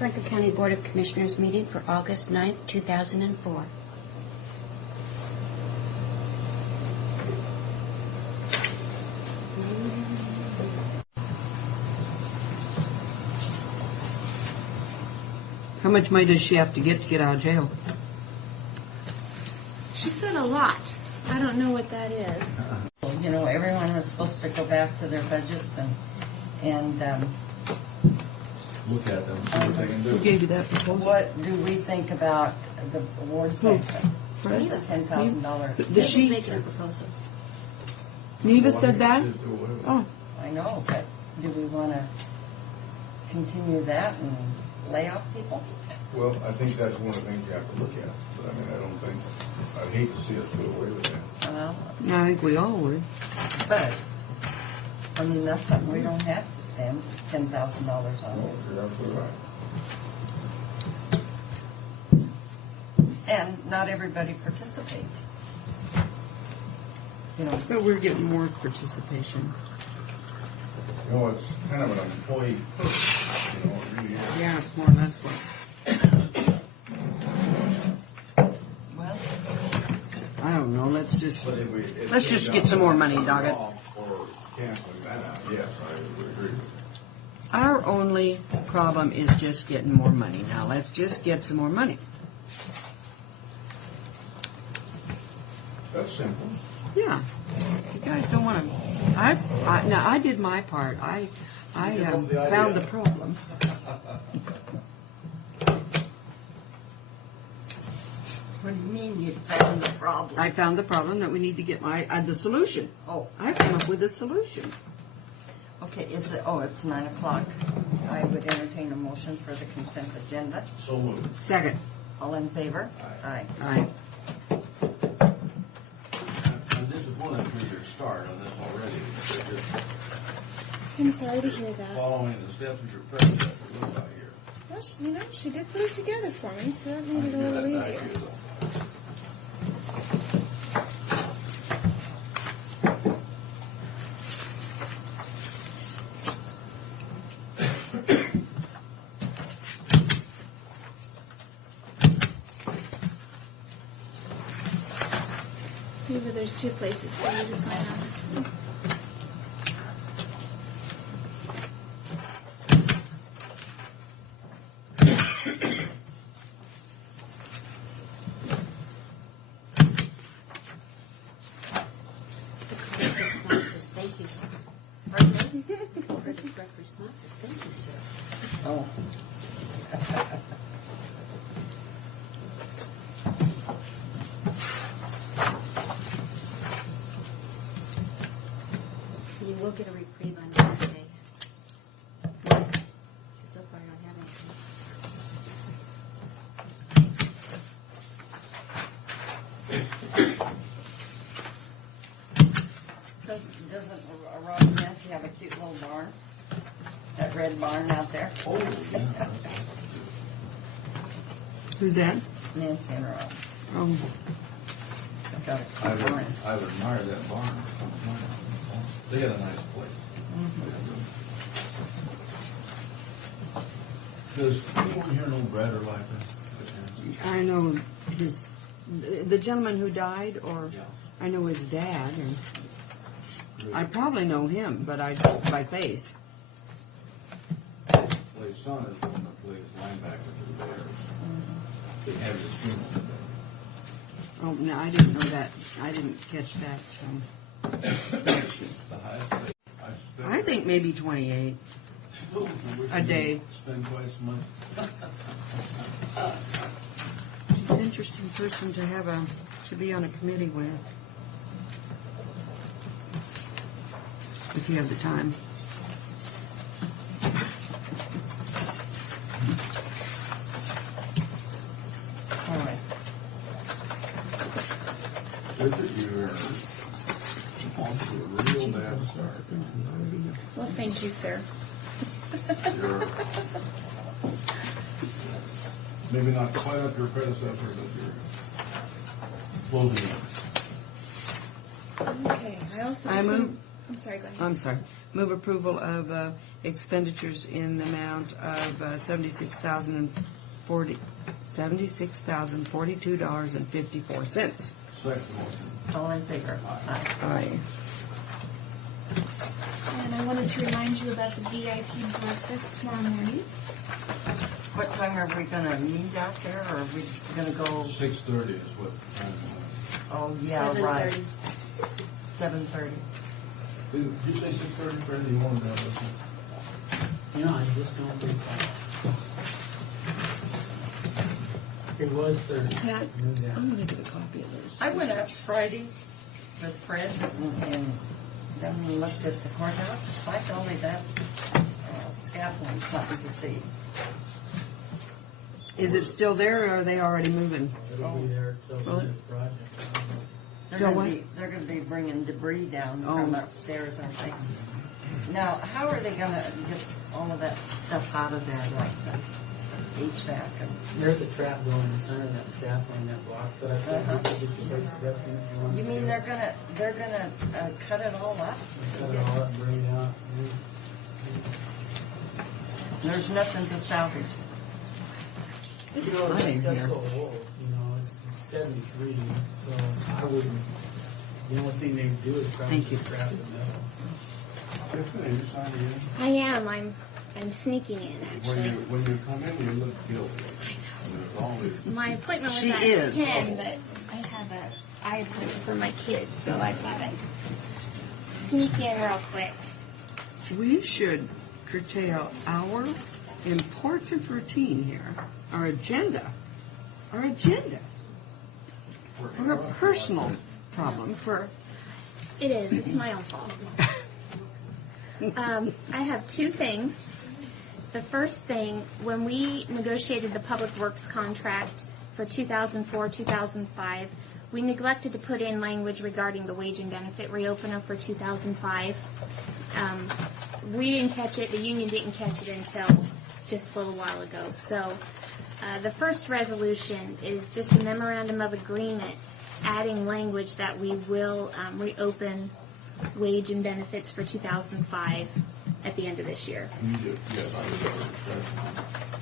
Franklin County Board of Commissioners meeting for August 9th, 2004. How much money does she have to get out of jail? She said a lot. I don't know what that is. You know, everyone was supposed to go back to their budgets and look at them, see what they can do. Who gave you that proposal? what do we think about the awards Who? banquet? Fred? That's a $10,000. Did She's she? making a proposal. Neva said that? Just do away with it. Oh, I know, but do we want to continue that and lay off people? Well, I think that's one of the things you have to look at. But I mean, I don't think, I'd hate to see us do away with that. Well, I think we all would. but, I mean, that's something we don't have to spend $10,000 on. No, you're absolutely right. And not everybody participates. You know, But we're getting more participation. You know, it's kind of an employee perk, you know, it really is. Yeah, it's more or less what. well, I don't know. Let's just. But if we- if Let's we just got get some more money, something doggone. wrong or canceling that out, yes, I would agree with you. Our only problem is just getting more money. Now let's just get some more money. That's simple. Yeah. You guys don't want to. Now I did my part. I love the found idea. the problem. what do you mean you found the problem? I found the problem that we need to get the solution. Oh, I came up with a solution. okay, is it, it's 9 o'clock. I would entertain a motion for the consent agenda. So moved. Second. All in favor? Aye. Aye. I'm disappointed with your start on this already. You're just I'm sorry to hear that. following the steps of your predecessor. Look out here. Well, she did put it together for me, so that made it a I little do that easier. back here, though. Maybe there's two places for you to sign on this one. The correct responses, thank you, sir. Pardon me? Correct responses, thank you, sir. Oh. You will get a reprieve on Thursday. So far, I don't have anything. Doesn't Rob and Nancy have a cute little barn? That red barn out there? Oh, yeah. Who's that? Nancy and Rob. Oh, They've got a I cute would, barn. I would admire that barn or something like that. They got a nice place. Does anyone here know Brad or like that? I know the gentleman who died, or Yeah. I know his dad, and I probably know him, but I by face. Well, his son is the one that plays linebacker for the Bears. They had his funeral today. Oh, no, I didn't know that. I didn't catch that connection. The highest paid. I suspect. I think maybe 28. Still, I wish a you day. would spend twice as much. She's an interesting person to be on a committee with, if you have the time. All right. With it, you're off to a real bad start. Well, thank you, sir. You're maybe not quite up your predecessor, but you're closing in. Okay, I also I just move- want- I'm sorry, go ahead. I'm sorry. Move approval of expenditures in the amount of $76,042.54. Second motion. All in favor? Aye. Aye. And I wanted to remind you about the VIP breakfast tomorrow morning. What time are we gonna meet out there, or are we gonna go? 6:30 is what. Oh, yeah, right. 7:30. Did you say 6:30, Fred? You wanted that, wasn't it? You know, I just don't recall. It was 30. Pat, Knew that. I'm going to get a copy of those. I went up Friday with Fred and then we looked at the courthouse. I told me that scaffolding something to see. Is it still there, or are they already moving? It'll be there till the Well, end project. I don't know. They're gonna be bringing debris down Oh. from upstairs, aren't they? Now, how are they gonna get all of that stuff out of there, like the HVAC and? There's a trap going in the center of that scaffolding that blocks it. I think Uh-huh. you could get your place to rest in if you want You to mean do they're it. gonna cut it all up? Cut it all up, bring it out. There's nothing to salvage. You know, hot in that's here. so old, you know, it's 73, so I wouldn't, the only thing they would do is probably Thank you. just trap the metal. Tiffany, you signed in? I am. I'm sneaking in, actually. When you come in, you look guilty. And there's always. My appointment was She at is. 10, but I have a eye appointment for my kids, so I thought I'd sneak in real quick. We should curtail our important routine here, our agenda, for a personal problem, for It is. It's my own fault. I have two things. The first thing, when we negotiated the Public Works contract for 2004-2005, we neglected to put in language regarding the wage and benefit reopener for 2005. We didn't catch it. The union didn't catch it until just a little while ago. So the first resolution is just a memorandum of agreement adding language that we will reopen wage and benefits for 2005 at the end of this year. You do, yes, I remember.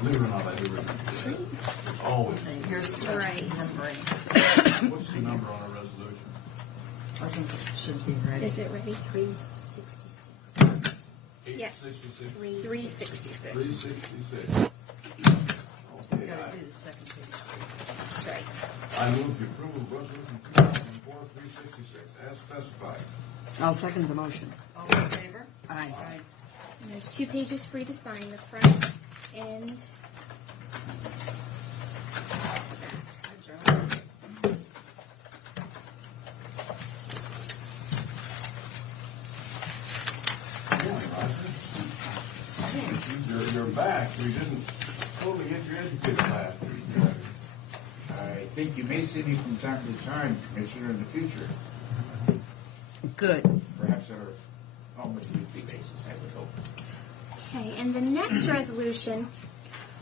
Believe it or not, I do remember that. It's always. Here's the Right. numbering. What's the number on a resolution? I think it should be ready. Is it ready? 366. Yes. 866? 366. 366. You Okay, gotta do the second page. That's right. I move the approval of resolution 2004-366 as specified. I'll second the motion. All in favor? Aye. And there's 2 pages for you to sign, the front and You're back. We didn't totally get you educated last week. I think you may see me from time to time, Commissioner, in the future, Good. perhaps on a almost weekly basis, I would hope. Okay, and the next resolution,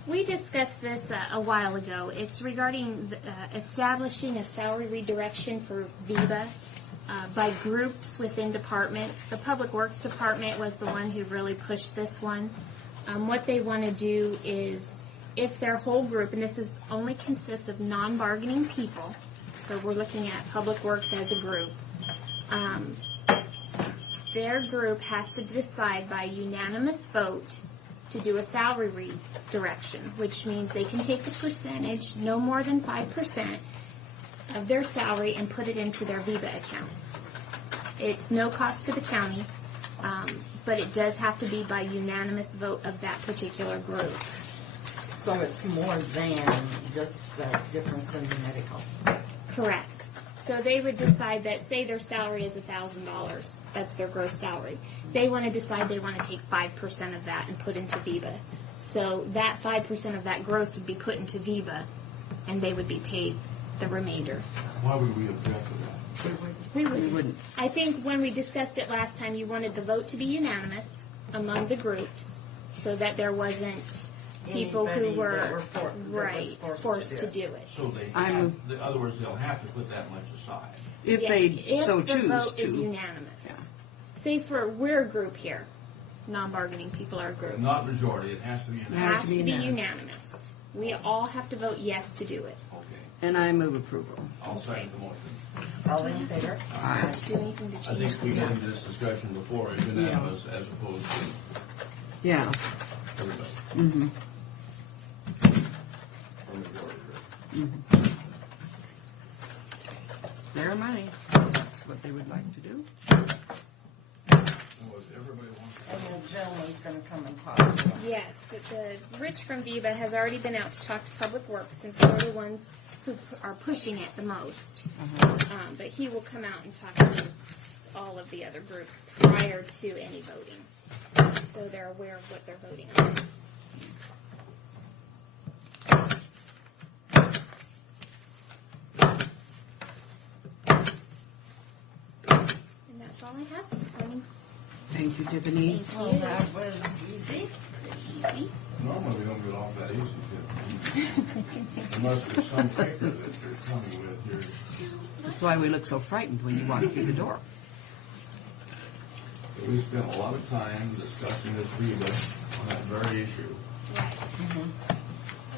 we discussed this a while ago. It's regarding establishing a salary redirection for VIVA by groups within departments. The Public Works Department was the one who really pushed this one. What they want to do is, if their whole group, and this is only consists of non-bargaining people, so we're looking at Public Works as a group, their group has to decide by unanimous vote to do a salary redirection, which means they can take a percentage, no more than 5%, of their salary and put it into their VIVA account. It's no cost to the county, but it does have to be by unanimous vote of that particular group. So it's more than just the difference in the medical. Correct. So they would decide that, say their salary is $1,000. That's their gross salary. They want to decide they want to take 5% of that and put into VIVA. So that 5% of that gross would be put into VIVA, and they would be paid the remainder. Why would we object to that? We wouldn't. I think when we discussed it last time, you wanted the vote to be unanimous among the groups, so that there wasn't people Anybody who were that was forced to do it. So they I'm- have, in other words, they'll have to put that much aside. If Yeah, they if so the choose vote is to. unanimous. Yeah. Say we're a group here, non-bargaining people are a group. Not majority, it has to be It unanimous. has to be unanimous. We all have to vote yes to do it. Okay, And I move approval. I'll second the motion. All in favor? Do anything to I change think we this. had this discussion before, it's unanimous as opposed to Yeah. everybody. Mm-hmm. Or majority. Their money. That's what they would like to do. Was everybody wants to? And the gentleman's gonna come and talk. Yes, but Rich from Viva has already been out to talk to Public Works, since they're the ones who are pushing it the most. But he will come out and talk to all of the other groups prior to any voting, so they're aware of what they're voting on. And that's all I have this morning. Thank you, Tiffany. Thank Well, you. that was easy. Easy. Normally we don't get off that easy, do unless there's some paper that they're coming with here. That's why we look so frightened when you walk through the door. We spent a lot of time discussing this Viva on that very issue. Right.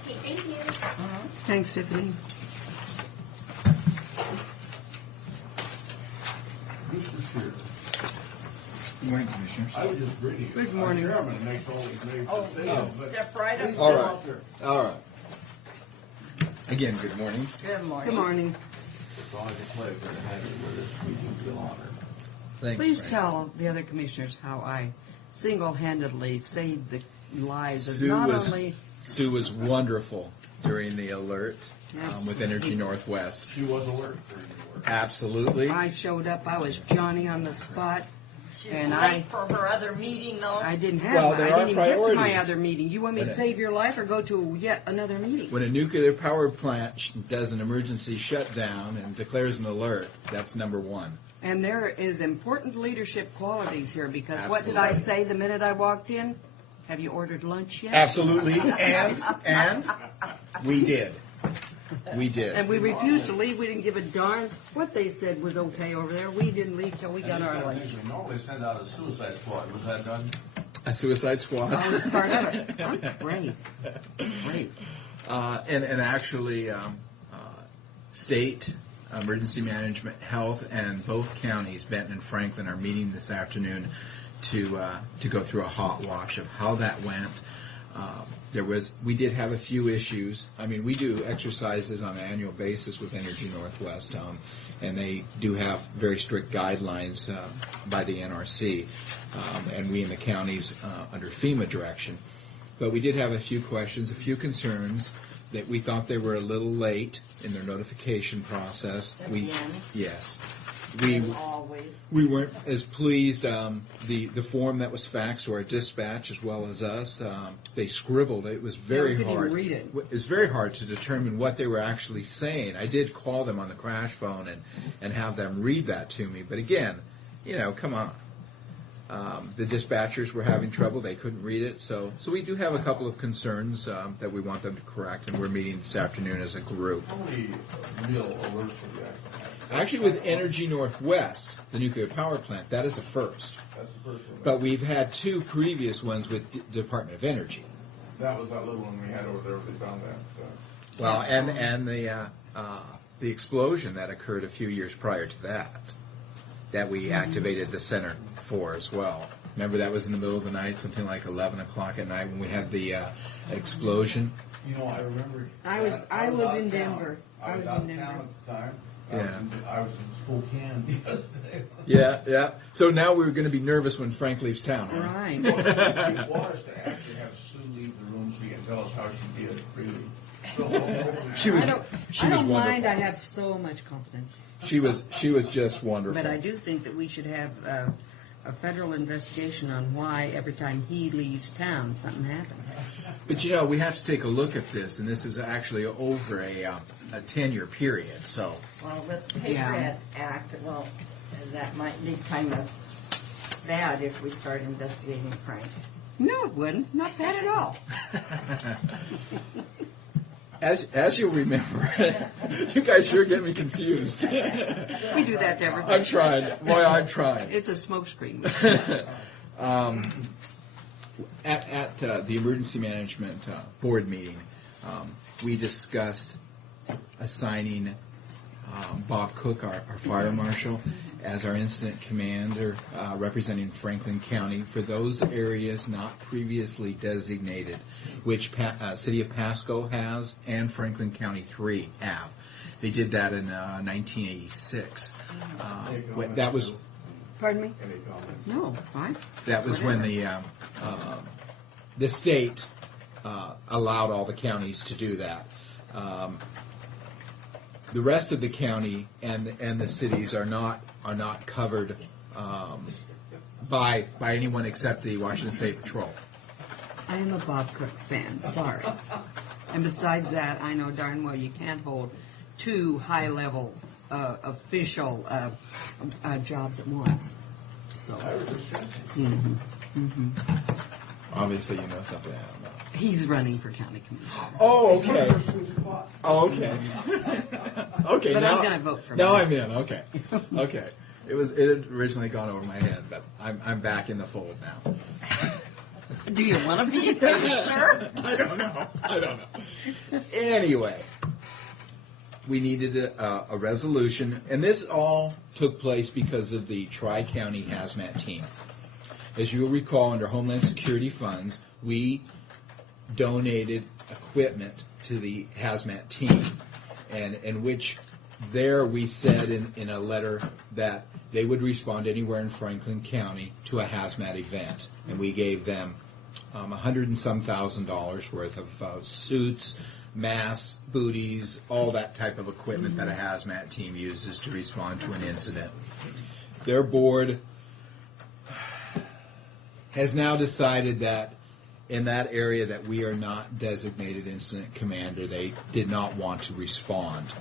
Okay, thank you. Thanks, Tiffany. Mr. Shearer, Good morning, Commissioners. I was just reading. Good morning. Our chairman makes all these major Oh, decisions, but step right up. please get out there. All right. Again, good morning. Good morning. Good morning. It's always a pleasure to have you with us. We do feel honored. Thank Please you, Frank. tell the other commissioners how I single-handedly saved the lives of Sue not was only... Sue was wonderful during the alert Yes. with Energy Northwest. She was alert during the work. Absolutely. I showed up, I was Johnny on the spot. She's And late for her other meeting, though. I didn't have Well, my, there I are didn't even get to my priorities. other meeting. You want me to But- save your life or go to yet another meeting? When a nuclear power plant does an emergency shutdown and declares an alert, that's number one. And there is important leadership qualities here, because what did I Absolutely. say the minute I walked in? Have you ordered lunch yet? Absolutely. And we did. We did. And we refused to leave. We didn't give a darn what they said was okay over there. We didn't leave till we got And these our kind of lunch. things, we normally send out a suicide squad. Was that done? A suicide squad. I was part of it. I'm brave. Brave. And actually, state emergency management, health, and both counties, Benton and Franklin, are meeting this afternoon to go through a hot wash of how that went. We did have a few issues. I mean, we do exercises on an annual basis with Energy Northwest, and they do have very strict guidelines by the NRC, and we in the counties under FEMA direction. But we did have a few questions, a few concerns that we thought they were a little late in their notification process. Again? Yes. As always. We weren't as pleased. The form that was faxed to our dispatch as well as us, they scribbled. It was very Yeah, we didn't hard. read it. It was very hard to determine what they were actually saying. I did call them on the crash phone and have them read that to me. But again, come on. The dispatchers were having trouble. They couldn't read it. So we do have a couple of concerns that we want them to correct, and we're meeting this afternoon as a group. How many real alerts have you actually had? Actually, with Energy Northwest, the nuclear power plant, that is a first. That's the first one. But we've had two previous ones with the Department of Energy. That was that little one we had over there where they found that. Well, and the explosion that occurred a few years prior to that we activated the center for as well. Remember, that was in the middle of the night, something like 11 o'clock at night when we had the explosion. I remember. I was out in of town. Denver. I was out of town at the time. Yeah. I was in Spokane the other day. Yeah. So now we're going to be nervous when Frank leaves town. Huh? Right. We want us to actually have Sue leave the room so you can tell us how she did, really. So, She was I don't wonderful. mind. I have so much confidence. She was just wonderful. But I do think that we should have a federal investigation on why every time he leaves town, something happens. But we have to take a look at this, and this is actually over a 10-year period. So Well, with the Patriot Act, that might be kind of bad if we start investigating Frank. No, it wouldn't. Not bad at all. as you'll remember, you guys sure get me confused. We do that to everything. I'm trying. Boy, I'm trying. It's a smokescreen. at the emergency management board meeting, we discussed assigning Bob Cook, our fire marshal, as our incident commander representing Franklin County for those areas not previously designated, which City of Pasco has and Franklin County 3 have. They did that in 1986. That was. Pardon me? Any comments? No, fine. That was when the state allowed all the counties to do that. The rest of the county and the cities are not covered by anyone except the Washington State Patrol. I am a Bob Cook fan, sorry. And besides that, I know darn well you can't hold two high-level official jobs at once. So, Obviously, you know something I don't know. he's running for county commissioner. Oh, okay. Oh, okay. Okay. But now, I'm going to vote for him. Now I'm in. Okay. Okay. It had originally gone over my head, but I'm back in the fold now. Do you want to be? Are you sure? I don't know. Anyway, we needed a resolution, and this all took place because of the Tri-County Hazmat Team. As you'll recall, under Homeland Security funds, we donated equipment to the Hazmat Team, and in which there we said in a letter that they would respond anywhere in Franklin County to a hazmat event, and we gave them $100 and some thousand worth of suits, masks, booties, all that type of equipment that a hazmat team uses to respond to an incident. Their board has now decided that in that area that we are not designated incident commander. They did not want to respond.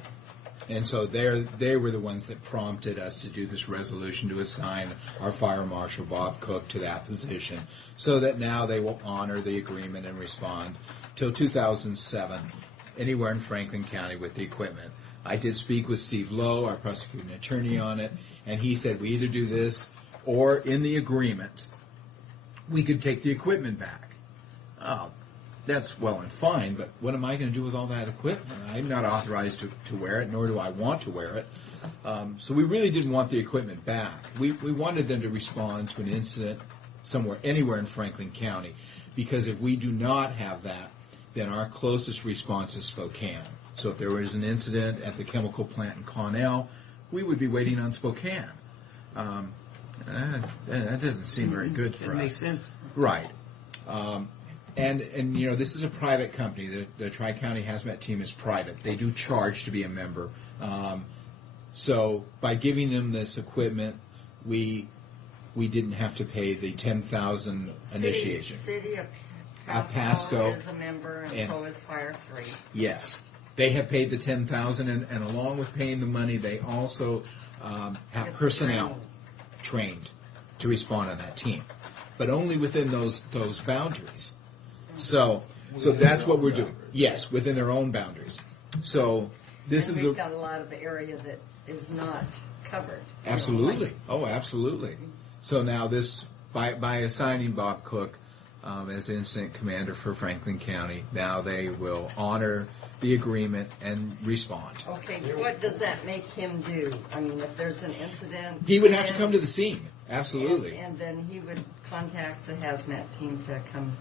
And so they were the ones that prompted us to do this resolution to assign our Fire Marshal, Bob Cook, to that position, so that now they will honor the agreement and respond till 2007, anywhere in Franklin County with the equipment. I did speak with Steve Lowe, our prosecuting attorney, on it, and he said we either do this or in the agreement we could take the equipment back. That's well and fine, but what am I going to do with all that equipment? I'm not authorized to wear it, nor do I want to wear it. So we really didn't want the equipment back. We wanted them to respond to an incident anywhere in Franklin County, because if we do not have that, then our closest response is Spokane. So if there was an incident at the chemical plant in Connell, we would be waiting on Spokane. That doesn't seem very good for us. That makes sense. Right. And you know, this is a private company. The Tri-County Hazmat Team is private. They do charge to be a member. So by giving them this equipment, we didn't have to pay the $10,000 initiation. City of Pasco is a member, and so is Fire 3. Yes, they have paid the $10,000, and along with paying the money, they also have personnel trained to respond on that team, but only within those boundaries. So that's what we're doing. Yes, within their own boundaries. So this And is we've got a lot of area that is not covered. absolutely. Oh, absolutely. So now this by assigning Bob Cook as incident commander for Franklin County, now they will honor the agreement and respond. Okay, what does that make him do? I mean, if there's an incident... He would have to come to the scene. Absolutely. And then he would contact the hazmat team to come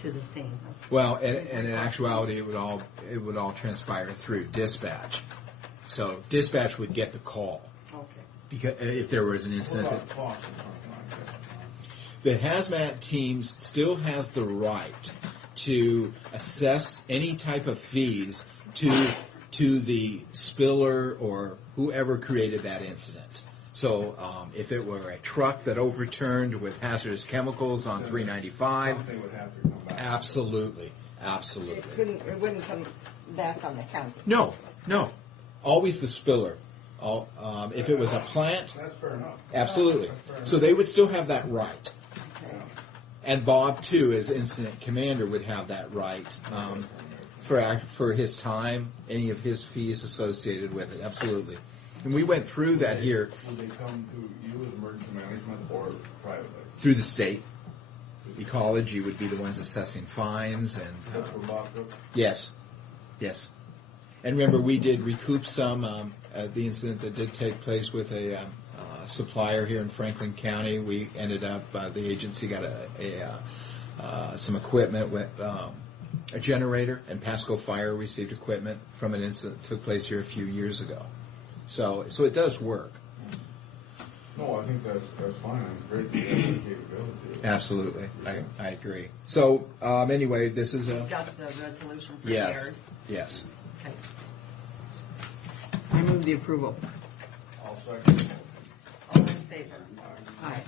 to the scene. Well, and in actuality, it would all transpire through dispatch. So dispatch would get the call Okay. because if there was an incident. What about costs or something like that? The hazmat teams still has the right to assess any type of fees to the spiller or whoever created that incident. So if it were a truck that overturned with hazardous chemicals on 395, Something would have to come back. absolutely. It wouldn't come back on the county. No. Always the spiller. If it was a plant, That's fair enough. absolutely. That's fair So enough. they would still have that right. Okay. And Bob, too, as incident commander, would have that right for his time, any of his fees associated with it. Absolutely. And we went through that here Would they come to you as emergency management or privately? through the state. Through ecology would be the ones assessing fines and. That's for Bobco. Yes, yes. And remember, we did recoup some the incident that did take place with a supplier here in Franklin County. We ended up the agency got some equipment with a generator, and Pasco Fire received equipment from an incident that took place here a few years ago. So it does work. No, I think that's fine. I'm great to have that capability. Absolutely, I agree. So anyway, this is a You've got the resolution prepared. yes. Okay. I move the approval. I'll second the motion. All in favor? Aye.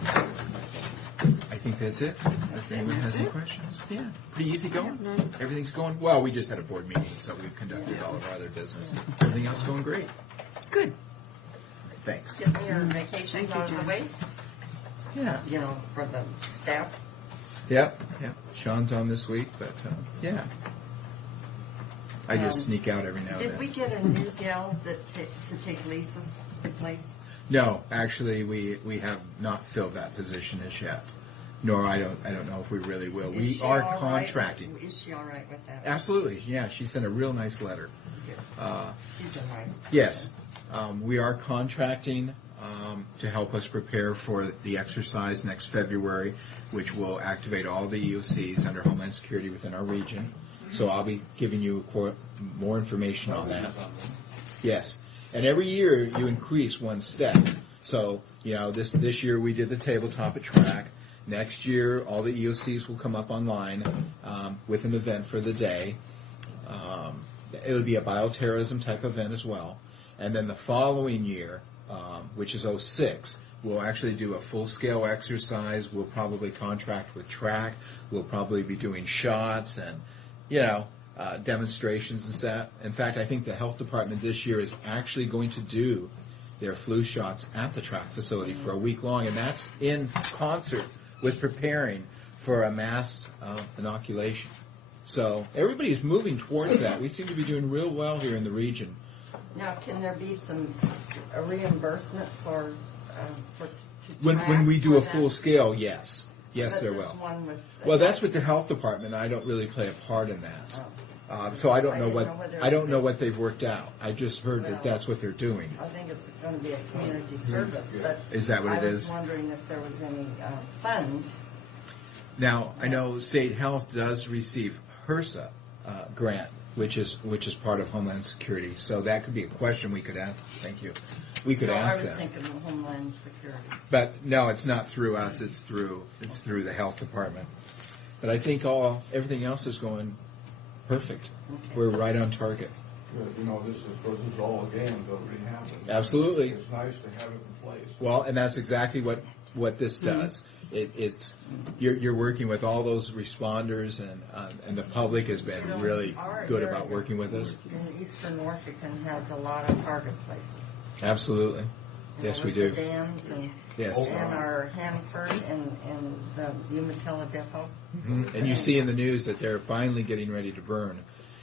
I think that's it. Unless anyone has any questions. Yeah, pretty easy going. Everything's going well. We just had a board meeting, so we've conducted all of our other business. Everything else going great. Good. Thanks. Getting your vacations Thank you, out of the John. way, Yeah. you know, for the staff. Yep. Sean's on this week, but yeah. I just sneak out every now and Did we then. get a new gal to take Lisa's place? No, actually, we have not filled that position as yet. Nor I don't know if we really will. Is We she are all right? contracting. Is she all right with that? Absolutely. Yeah, she sent a real nice letter. She's a nice person. Yes, we are contracting to help us prepare for the exercise next February, which will activate all the EOCs under Homeland Security within our region. So I'll be giving you more information on that. Yes, and every year you increase one step. So this year we did the tabletop at track. Next year all the EOCs will come up online with an event for the day. It'll be a bioterrorism type event as well. And then the following year, which is 06, we'll actually do a full-scale exercise. We'll probably contract with track. We'll probably be doing shots and, demonstrations and stuff. In fact, I think the health department this year is actually going to do their flu shots at the track facility for a week long, and that's in concert with preparing for a mass inoculation. So everybody's moving towards that. We seem to be doing real well here in the region. Now, can there be a reimbursement for When we do for a that? full scale, yes. Yes, But there this will. one with Well, that's with the health department. I don't really play a part in that. So I don't know what they've worked out. I just heard that that's what they're doing. I think it's going to be a community service, but Is that what it I was is? wondering if there was any funds. Now, I know State Health does receive HRSA grant, which is part of Homeland Security. So that could be a question we could ask. Thank you. We could No, ask I was them. thinking of Homeland Security. But no, it's not through us. It's through the health department. But I think everything else is going perfect. Okay. We're right on target. Good. This is all a game until it happens. Absolutely. It's nice to have it in place. Well, and that's exactly what this does. You're working with all those responders, and the public has been really Our good area about working with us. In eastern Washington has a lot of target places. Absolutely. Yes, we with do. The dams and, Yes. and our Hanford and the Umatilla Depot. And you see in the news that they're finally getting ready to burn,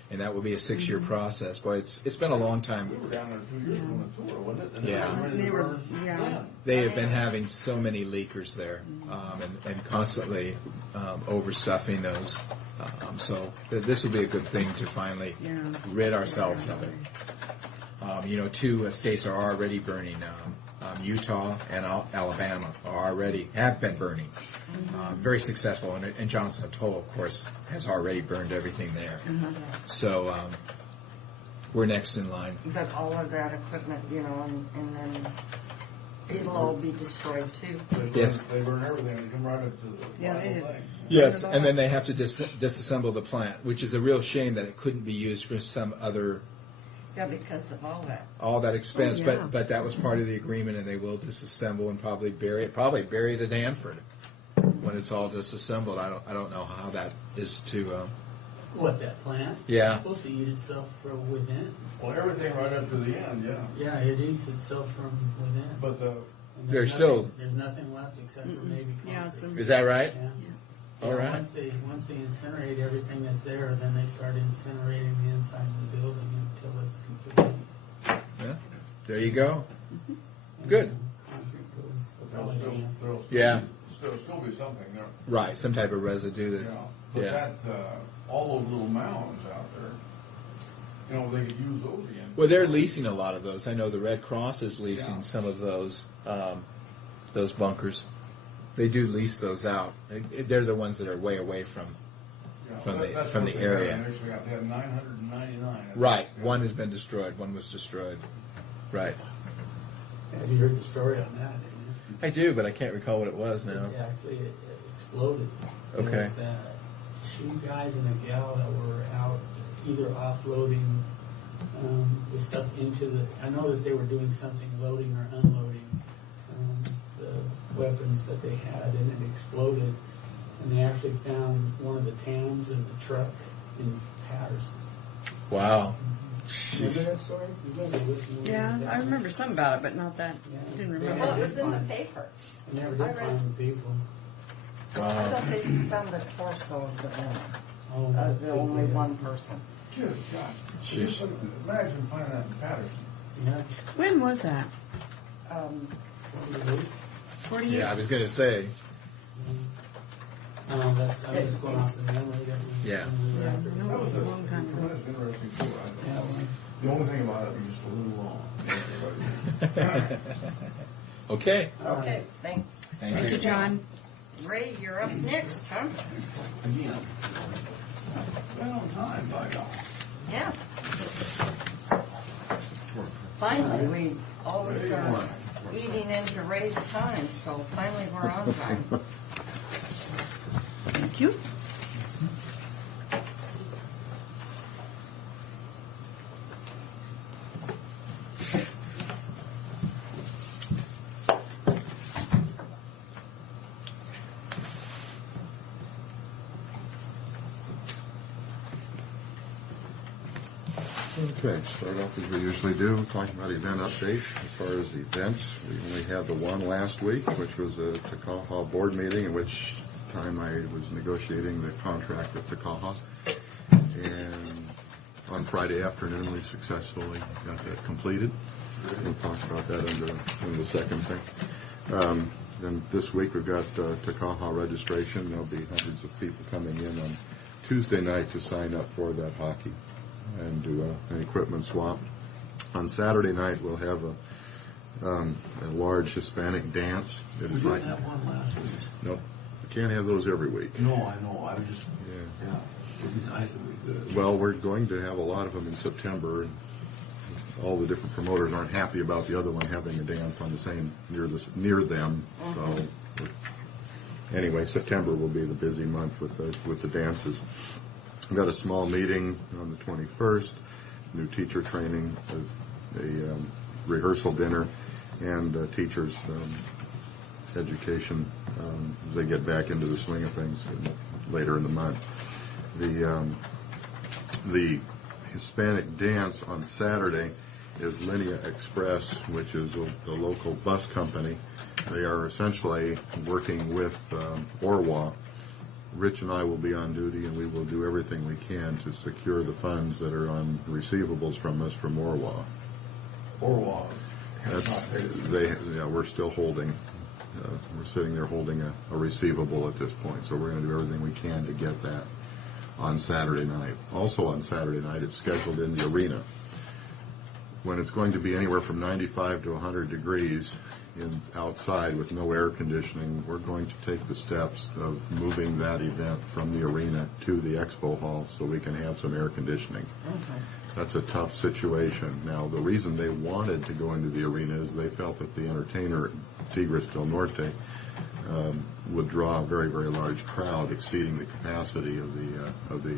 and that will be a 6-year Mm-hmm. process. Boy, it's been a long time. We were down there 2 years on a tour, wasn't it? And Yeah. they were ready to They were- burn yeah. then. They have been having so many leakers there, and constantly overstuffing those. So this will be a good thing to finally rid ourselves of it. 2 states are already burning. Utah and Alabama have been burning. Very successful, and Johnson Atoll, of course, has already burned everything there. So we're next in line. But all of that equipment, and then it'll all be destroyed too. Yes. They burn everything and come right up to the Yeah, final they just- thing. Yes, and then they have to disassemble the plant, which is a real shame that it couldn't be used for some other Yeah, because of all that expense. Oh, yeah. But that was part of the agreement, and they will disassemble and probably bury it at Hanford when it's all disassembled. I don't know how that is to. What, that plant? Yeah. It's supposed to eat itself from within. Well, everything right up to the end, yeah. Yeah, it eats itself from within. But And There's still- There's nothing left except for maybe concrete. Yeah, some- Is that right? Yeah. All Yeah, right. Once they incinerate everything that's there, then they start incinerating the inside of the building until it's completely. Yeah. There you go. Good. concrete. There'll Yeah. still be something there. Right, some type of residue that. Yeah. But Yeah. that, all those little mounds out there, they could use those again. Well, they're leasing a lot of those. I know the Red Cross is leasing Yeah. some of those bunkers. They do lease those out. They're the ones that are way away from. Yeah, from that's the what they had area. initially got. They had 999. Right, Yeah. one has been destroyed. One was destroyed. Right. Have you heard the story on that? Didn't I do, but I can't recall what it was now. you? Yeah, actually, it exploded. Okay. It was, two guys and a gal that were out either offloading the stuff into the. I know that they were doing something, loading or unloading the weapons that they had, and it exploded. And they actually found one of the tams in the truck in Patterson. Wow. Remember that story? You guys were listening to Yeah, that I one? remember something about it, but not that. Yeah. Didn't Yeah. remember. Well, it was in the paper. I never I did read- find the people. I thought they found the torso of the woman, Oh, the only one person. Good God. Just imagine finding that in Patterson. Yeah. When was that? 48? Yeah, I was going to say. I was going off the memory. That we- Yeah. when we were Yeah, out there. no, it was a long time ago. That's interesting too. Yeah, well, The only thing about it is just a little long. Okay. Okay, thanks. Thank you, John. Ray, you're up next, huh? Again. Well, on time, by God. Yeah. Finally, we always are eating into Ray's time, so finally we're on time. Thank you. Okay, start off as we usually do, talking about event updates. As far as events, we only had the one last week, which was a Takaha board meeting, in which time I was negotiating the contract with Takaha. And on Friday afternoon, we successfully got that completed. We'll talk about that in the second thing. Then this week we've got Takaha registration. There'll be hundreds of people coming in on Tuesday night to sign up for that hockey and do an equipment swap. On Saturday night we'll have a large Hispanic dance. It We is didn't right. have one last week. Nope, we can't have those every week. No, I know. I was just, Yeah. it'd be nice if we could. Well, we're going to have a lot of them in September. And all the different promoters aren't happy about the other one having a dance on the same near them. So anyway, September will be the busy month with the dances. We've got a small meeting on the 21st, new teacher training, a rehearsal dinner, and teachers' education as they get back into the swing of things later in the month. The Hispanic dance on Saturday is Linea Express, which is a local bus company. They are essentially working with Orwa. Rich and I will be on duty, and we will do everything we can to secure the funds that are on receivables from us from Orwa. Orwa. We're still holding. We're sitting there holding a receivable at this point, so we're going to do everything we can to get that on Saturday night. Also on Saturday night, it's scheduled in the arena. When it's going to be anywhere from 95 to 100 degrees outside with no air conditioning, we're going to take the steps of moving that event from the arena to the expo hall so we can have some air conditioning. That's a tough situation. Now, the reason they wanted to go into the arena is they felt that the entertainer, Tigres del Norte, would draw a very, very large crowd exceeding the capacity of the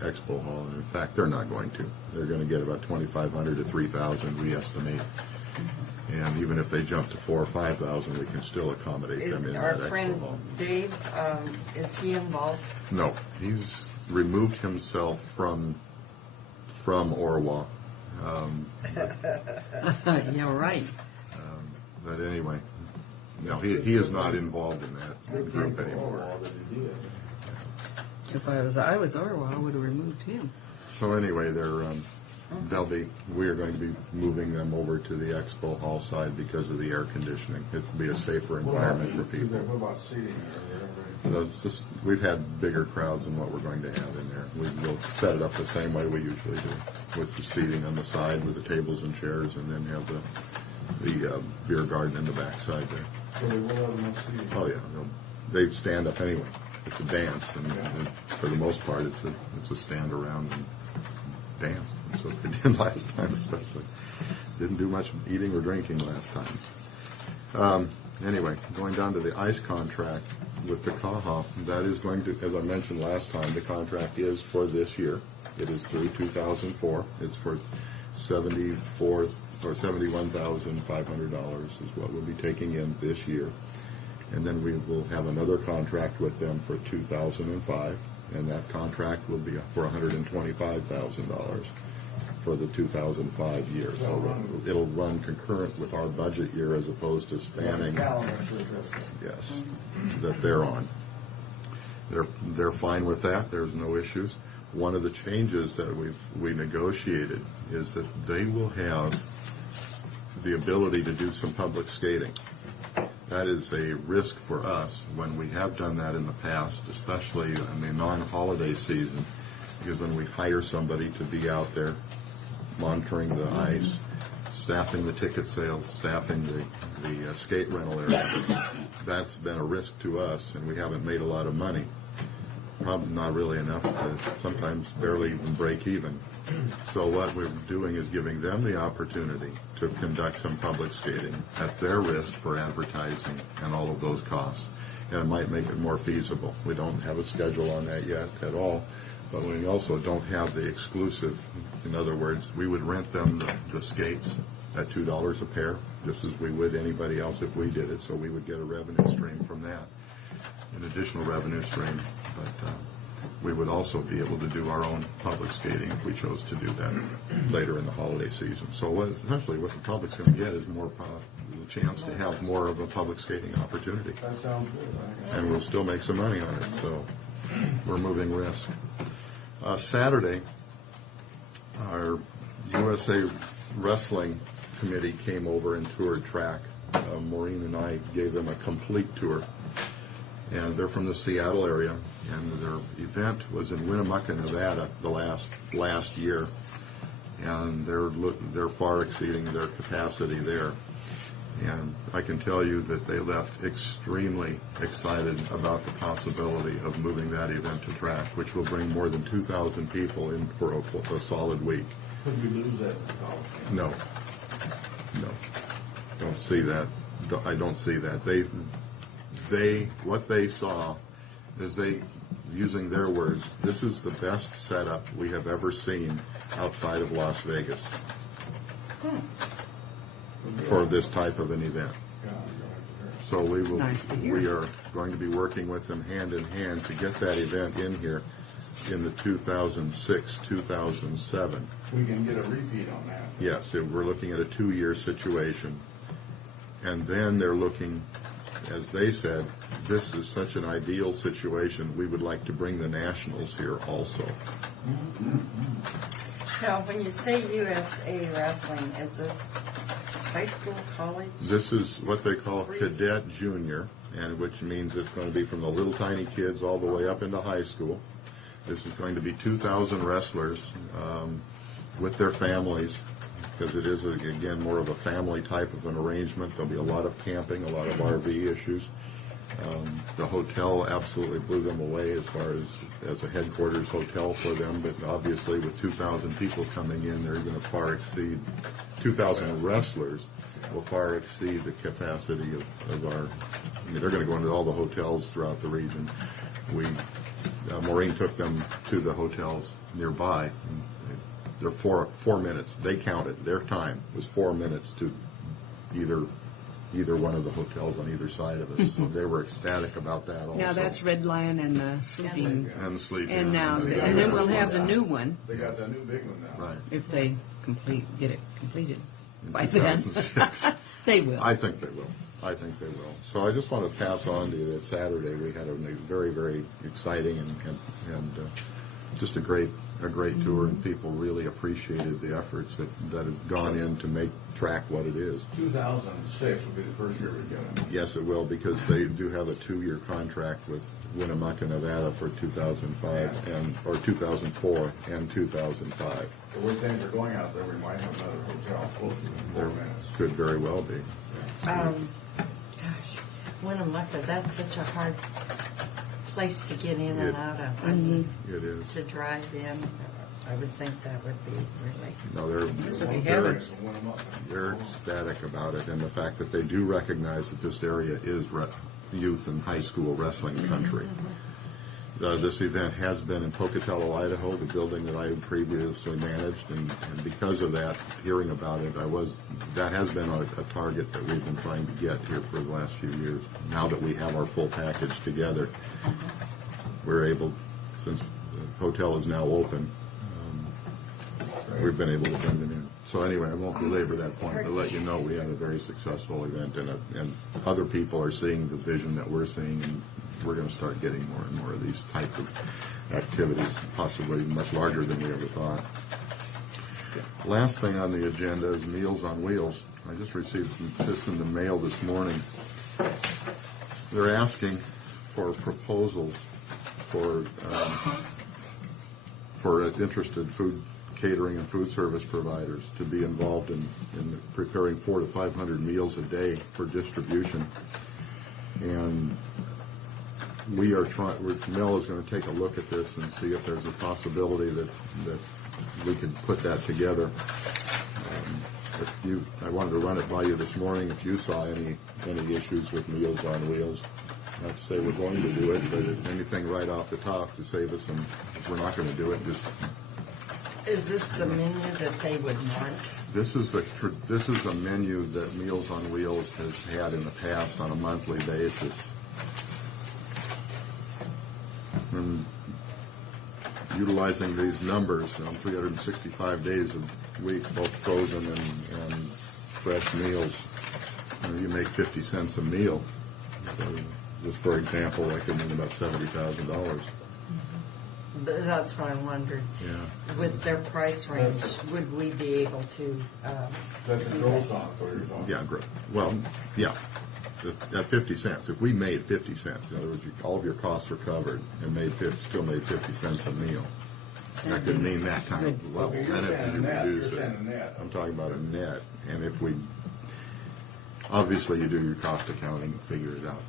expo hall. And in fact, they're not going to. They're going to get about 2,500 to 3,000, we estimate. And even if they jump to 4,000 or 5,000, we can still accommodate them in Our that expo friend hall. Dave, is he involved? No, he's removed himself from Orwa. Yeah, right. But anyway, no, he is not involved in that group anymore. Orwa that he did. If I was Orwell, I would have removed him. So anyway, they're we are going to be moving them over to the expo hall side because of the air conditioning. It'll be a safer environment for people. What about seating there? We've had bigger crowds than what we're going to have in there. We will set it up the same way we usually do, with the seating on the side with the tables and chairs, and then have the beer garden in the back side there. So they will have enough seating? Oh yeah, they stand up anyway. It's a dance, and for the most part, it's a stand around and dance. That's what they did last time, especially. Didn't do much eating or drinking last time. Anyway, going down to the ice contract with the CAHA, that is going to, as I mentioned last time, the contract is for this year. It is through 2004. It's for $71,500 is what we'll be taking in this year. And then we will have another contract with them for 2005, and that contract will be for $125,000 for the 2005 year. So it'll run concurrent with our budget year as opposed to spanning. Yes, that they're on. They're fine with that. There's no issues. One of the changes that we negotiated is that they will have the ability to do some public skating. That is a risk for us when we have done that in the past, especially in the non-holiday season, because when we hire somebody to be out there monitoring the ice, staffing the ticket sales, staffing the skate rental area, that's been a risk to us, and we haven't made a lot of money. Probably not really enough to sometimes barely even break even. So what we're doing is giving them the opportunity to conduct some public skating at their risk for advertising and all of those costs. And it might make it more feasible. We don't have a schedule on that yet at all, but we also don't have the exclusive. In other words, we would rent them the skates at $2 a pair, just as we would anybody else if we did it, so we would get a revenue stream from that, an additional revenue stream. But we would also be able to do our own public skating if we chose to do that later in the holiday season. So essentially what the public's going to get is more the chance to have more of a public skating opportunity. That sounds good. And we'll still make some money on it, so we're moving risk. Saturday, our USA Wrestling Committee came over and toured track. Maureen and I gave them a complete tour. And they're from the Seattle area, and their event was in Winnemucca, Nevada, the last year, and they're far exceeding their capacity there. And I can tell you that they left extremely excited about the possibility of moving that event to track, which will bring more than 2,000 people in for a solid week. Could we lose that? No, don't see that. I don't see that. What they saw is using their words, this is the best setup we have ever seen outside of Las Vegas for this type of an event. So we are going to be working with them hand in hand to get that event in here in the 2006, 2007. We can get a repeat on that. Yes, we're looking at a 2-year situation. And then they're looking, as they said, this is such an ideal situation, we would like to bring the Nationals here also. Now, when you say USA Wrestling, is this high school, college? This is what they call Cadet Junior, and which means it's going to be from the little tiny kids all the way up into high school. This is going to be 2,000 wrestlers with their families, because it is, again, more of a family type of an arrangement. There'll be a lot of camping, a lot of RV issues. The hotel absolutely blew them away as far as a headquarters hotel for them, but obviously with 2,000 people coming in, they're going to far exceed, 2,000 wrestlers will far exceed the capacity of our, I mean, they're going to go into all the hotels throughout the region. Maureen took them to the hotels nearby. They're 4 minutes. They counted. Their time was 4 minutes to either one of the hotels on either side of us. So they were ecstatic about that also. Now that's Red Lion and the Sleeping. And the Sleeping. And now, and then we'll have the new one. They got that new big one now. Right. If they get it completed by In then. 2006. They will. I think they will. So I just want to pass on to you that Saturday we had a very, very exciting and just a great tour, and people really appreciated the efforts that have gone in to track what it is. 2006 will be the first year we get it. Yes, it will, because they do have a 2-year contract with Winnemucca, Nevada for 2005 or 2004 and 2005. The way things are going out there, we might have another hotel closer than 4 minutes. Could very well be. Gosh, Winnemucca, that's such a hard place to get in and out of. I mean, It is. to drive in, I would think that would be really. No, would be they're heaven. ecstatic about it, and the fact that they do recognize that this area is youth and high school wrestling country. This event has been in Pocatello, Idaho, the building that I had previously managed, and because of that, hearing about it, that has been a target that we've been trying to get here for the last few years. Now that we have our full package together, we're able, since the hotel is now open, we've been able to bring them in. So anyway, I won't belabor that point, but let you know we had a very successful event, and other people are seeing the vision that we're seeing, and we're going to start getting more and more of these type of activities, possibly much larger than we ever thought. Last thing on the agenda is Meals on Wheels. I just received this in the mail this morning. They're asking for proposals for interested food catering and food service providers to be involved in preparing 400 to 500 meals a day for distribution. And we are Mel is going to take a look at this and see if there's a possibility that we could put that together. I wanted to run it by you this morning if you saw any issues with Meals on Wheels. Not to say we're going to do it, but if anything right off the top to save us some, if we're not going to do it, just... Is this the menu that they would want? This is a menu that Meals on Wheels has had in the past on a monthly basis. And utilizing these numbers on 365 days a week, both frozen and fresh meals, you make 50 cents a meal. So just for example, that could mean about $70,000. That's what I wondered. Yeah. With their price range, would we be able to? That's a gross on for your phone. Yeah, well, yeah. At 50 cents. If we made 50 cents, in other words, all of your costs are covered and still made 50 cents a meal, that could mean that kind of level. Then if you reduce it, I'm talking about a net. And if obviously you do your cost accounting and figure it out,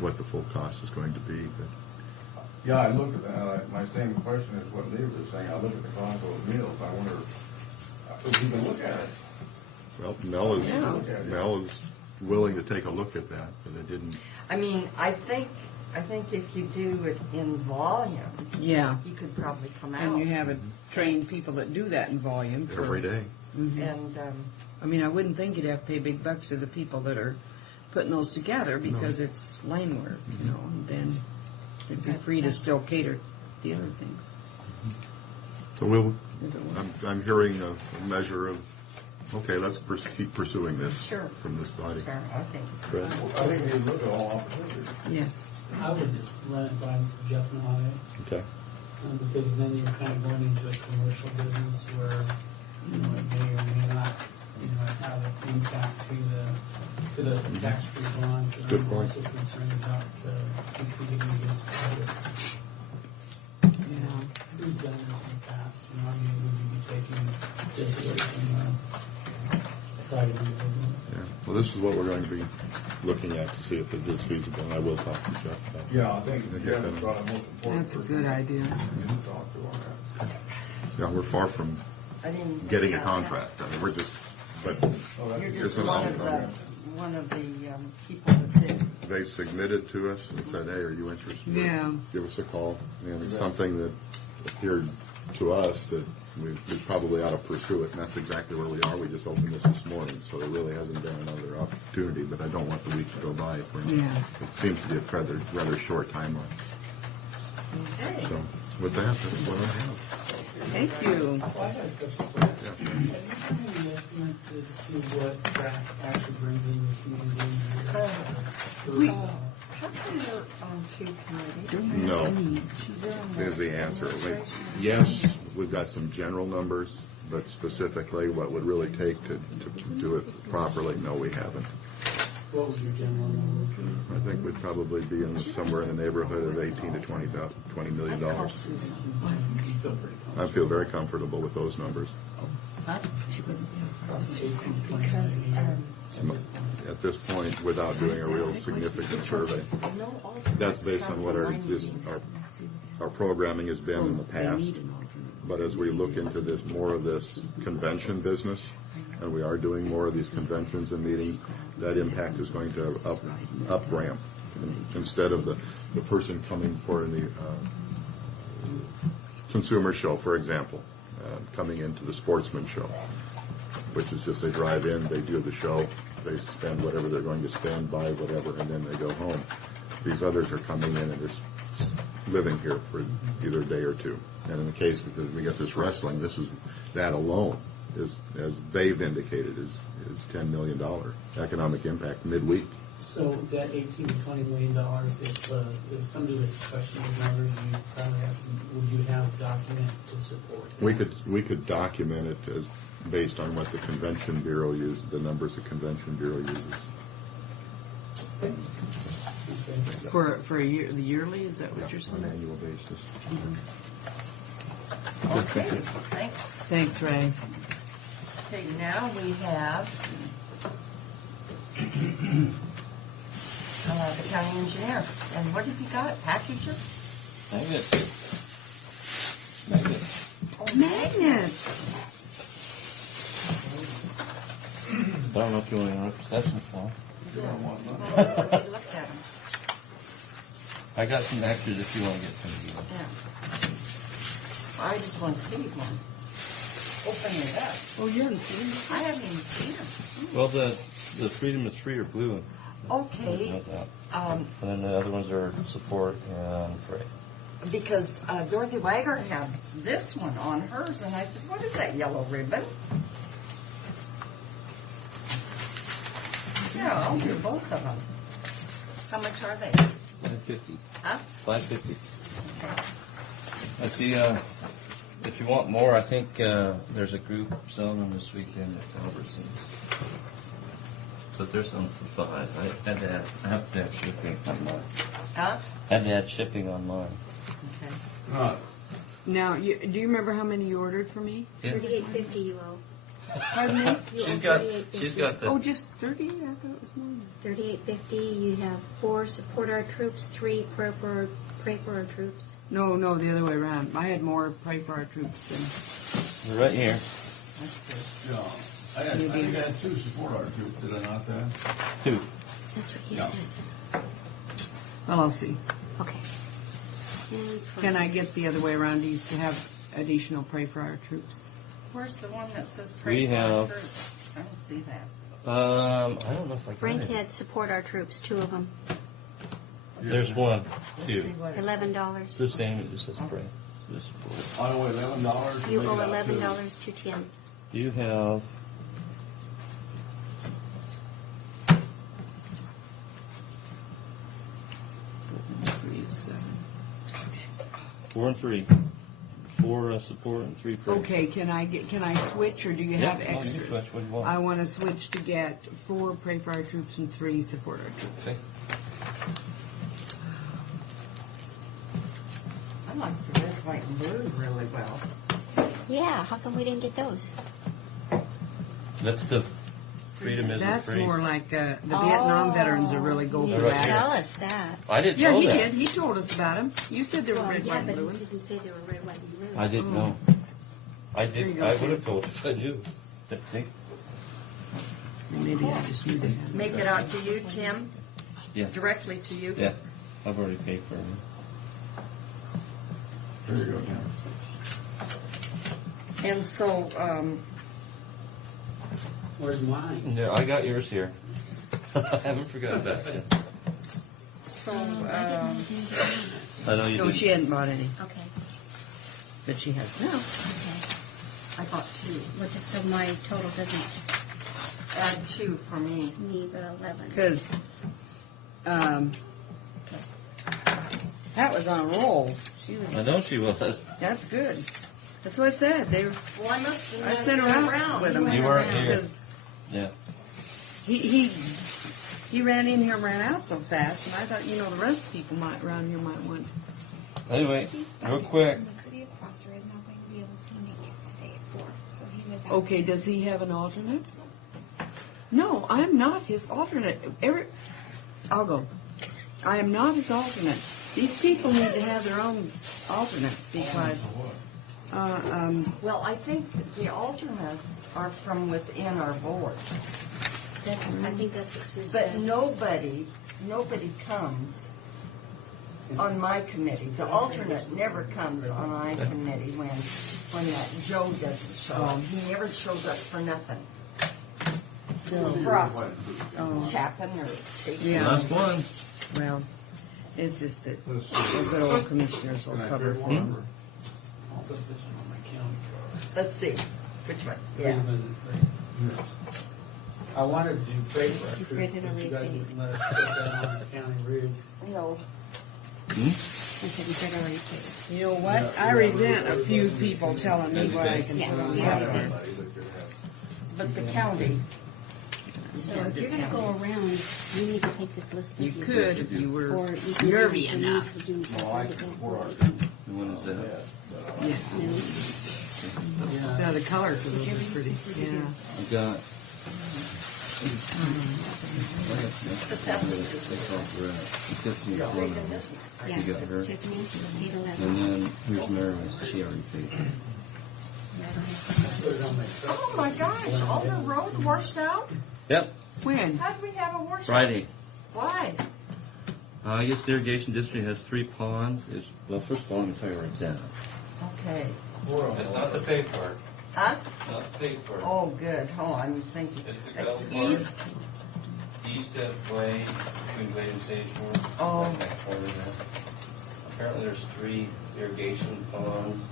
what the full cost is going to be. But yeah, I look at that. My same question is what Lee was saying. I look at the cost of those meals. I wonder if we can look at it. Well, Mel is willing to take a look at that, but I didn't. I mean, I think if you do it in volume, Yeah. you could probably come out. And you have trained people that do that in volume. Every day. And I mean, I wouldn't think you'd have to pay big bucks to the people that are putting those together because it's line work, and then it'd be free to still cater the other things. So I'm hearing a measure of, okay, let's keep pursuing this from this body. sure, I think. Fred? I think we look at all opportunities. Yes. I would run it by Jeff Nave, Okay. because then you're kind of going into a commercial business where, it may or may not, have an impact to the tax-free bond. Good I'm point. also concerned about competing against private. Yeah. Who's done this in the past? Would you be taking this away from private individuals? Yeah. Well, this is what we're going to be looking at to see if it is feasible, and I will talk to Jeff about it. Yeah, I think Jeff is probably the most important That's a person good idea. to talk to on that. Yeah, we're far from I didn't getting a think about contract. I mean, we're just, but that. You're it's just an one of outcome. the people that did. They submitted to us and said, hey, are you interested? Yeah. Give us a call. And it's something that appeared to us that we probably ought to pursue it, and that's exactly where we are. We just opened this morning, so there really hasn't been another opportunity, but I don't want the week to go by. It seems to be a rather short timeline. Okay. So with that, that's what I have. Thank you. Well, I had a question for you. Have you done any estimates as to what trash actually brings in the community? How come you're on two committees? No, is the answer. Yes, we've got some general numbers, but specifically what would really take to do it properly, no, we haven't. What was your general number? I think we'd probably be somewhere in the neighborhood of $18 to $20 million. You feel pretty I feel very comfortable with those numbers. Because, At this point, without doing a real significant survey, that's based on what our programming has been in the past. But as we look into this, more of this convention business, and we are doing more of these conventions and meetings, that impact is going to up ramp. Instead of the person coming for the consumer show, for example, coming into the sportsman show, which is just they drive in, they do the show, they spend whatever they're going to spend, buy whatever, and then they go home. These others are coming in and they're living here for either a day or two. And in the case that we get this wrestling, that alone is, as they've indicated, is $10 million economic impact midweek. So that $18 to $20 million, if somebody was questioning the numbers, you probably have would you have document to support that? We could document it as based on what the Convention Bureau uses, the numbers the Convention Bureau uses. Okay. For a year, the yearly, is that what you're saying? On an annual basis. okay, thanks. Thanks, Ray. Okay, now we have the county engineer. And what have you got? Packages? Magnets. Oh, Magnets. I don't know if you want to interrupt session for. Yeah. Well, let me look at them. I got some extras if you want to get some. Yeah. I just want to see one. Open it up. Oh, you haven't seen them? I haven't even seen them. Well, the Freedom is Free are blue. Okay. And then the other ones are Support and Pray. Because Dorothy Wagger had this one on hers, and I said, what is that yellow ribbon? Yeah, I'll do both of them. How much are they? $5.50. Huh? $5.50. I see. If you want more, I think there's a group selling them this weekend at Albertsons. But there's some for $5. I have to have shipping on mine. Huh? I had to add shipping on mine. Okay. Now, do you remember how many you ordered for me? Yeah. $38.50 you owe. Pardon me? She's got the. Oh, just 30? I thought it was more. $38.50. You have 4 support our troops, 3 pray for our troops. No, the other way around. I had more pray for our troops than. They're right here. Yeah. I think I had 2 support our troops, did I not that? 2. That's what you Yeah. said. Well, I'll see. Okay. Can I get the other way around? Do you to have additional pray for our troops? Where's the one that says pray We for our have- troops? I don't see that. I don't know if I got Frank it. had support our troops, 2 of them, There's one, See 2. what it- $11. It's the same. It just says Pray. It's the Support. I owe $11. You make owe it out to- $11, $210. You have. Four and 3. 4 support and 3 pray. Okay, can I switch or do you have Yeah, you extras? switch. What do you want? I want to switch to get 4 pray for our troops and 3 support our troops. Okay. I like the red, white, and blue really well. Yeah, how come we didn't get those? That's the Freedom Isn't That's Free. more like the Vietnam veterans are really go You for Right that. here. tell us that. I didn't Yeah, know he that. did. He told us about them. You said they were red, white, yeah, and but blue he ones. didn't say they were red, white, and blue. I didn't know. I There you did. go, I Tim. would have told you if I knew. See? Maybe I just knew they had. Make it out to you, Tim? Yeah. Directly to you? Yeah. I've already paid for them. There you go, Tim. And so, Where's mine? Yeah, I got yours here. I haven't forgot about you. I know you No, did. she hadn't bought any, Okay, but she has. okay. I got 2. Well, just so my total doesn't Add 2 for me. need but 11. Because Pat was on a roll. She was. I know she was. That's good. That's what I said. They were. Well, I must have I sent her out with him. You weren't here. Because Yeah. he ran in here and ran out so fast, and I thought, the rest of people around here might want. Anyway, real quick. The city of Prosser is not going to be able to make it today at 4, so he was Okay, does he have an alternate? No, I'm not his alternate. I'll go. I am not his alternate. These people need to have their own alternates because. Well, I think the alternates are from within our board. I think that's what Sue But said. nobody comes on my committee. The alternate never comes on my committee when that Joe doesn't show up. He never shows up for nothing. Ross, Chapin or Chapin. Yeah. Last one. Well, it's just that the good old commissioners will cover for him. I'll put this one on my county card. Let's see. Which one? Freedom of the free. I wanted to pray for our You troops, printed but already, you guys Peggy? wouldn't let us put that on the county roads. No. I said you said already paid. You know what? I resent a few people telling me what I can put on my card. But the county. So if you're going to go around, you need to take this list with You you. could if you were Or you can nervy do it enough. for me to do When is that? Yeah. Yeah, the colors of those are pretty. Yeah. I got. Yeah, You got her. check me in, paid 11. And then who's nervous? She already paid. Oh my gosh, all the road washed out? Yep, When? How'd we have a washout? Friday. Why? I guess the irrigation district has 3 ponds. Well, first of all, let me tell you where it's at. Okay. It's not the paid part. Huh? It's not the paid part. Oh, good. Oh, I'm thinking. It's the gravel It's part. east. East of Glade, between Glade and Sagemore. Oh. Right that corner there. Apparently there's 3 irrigation ponds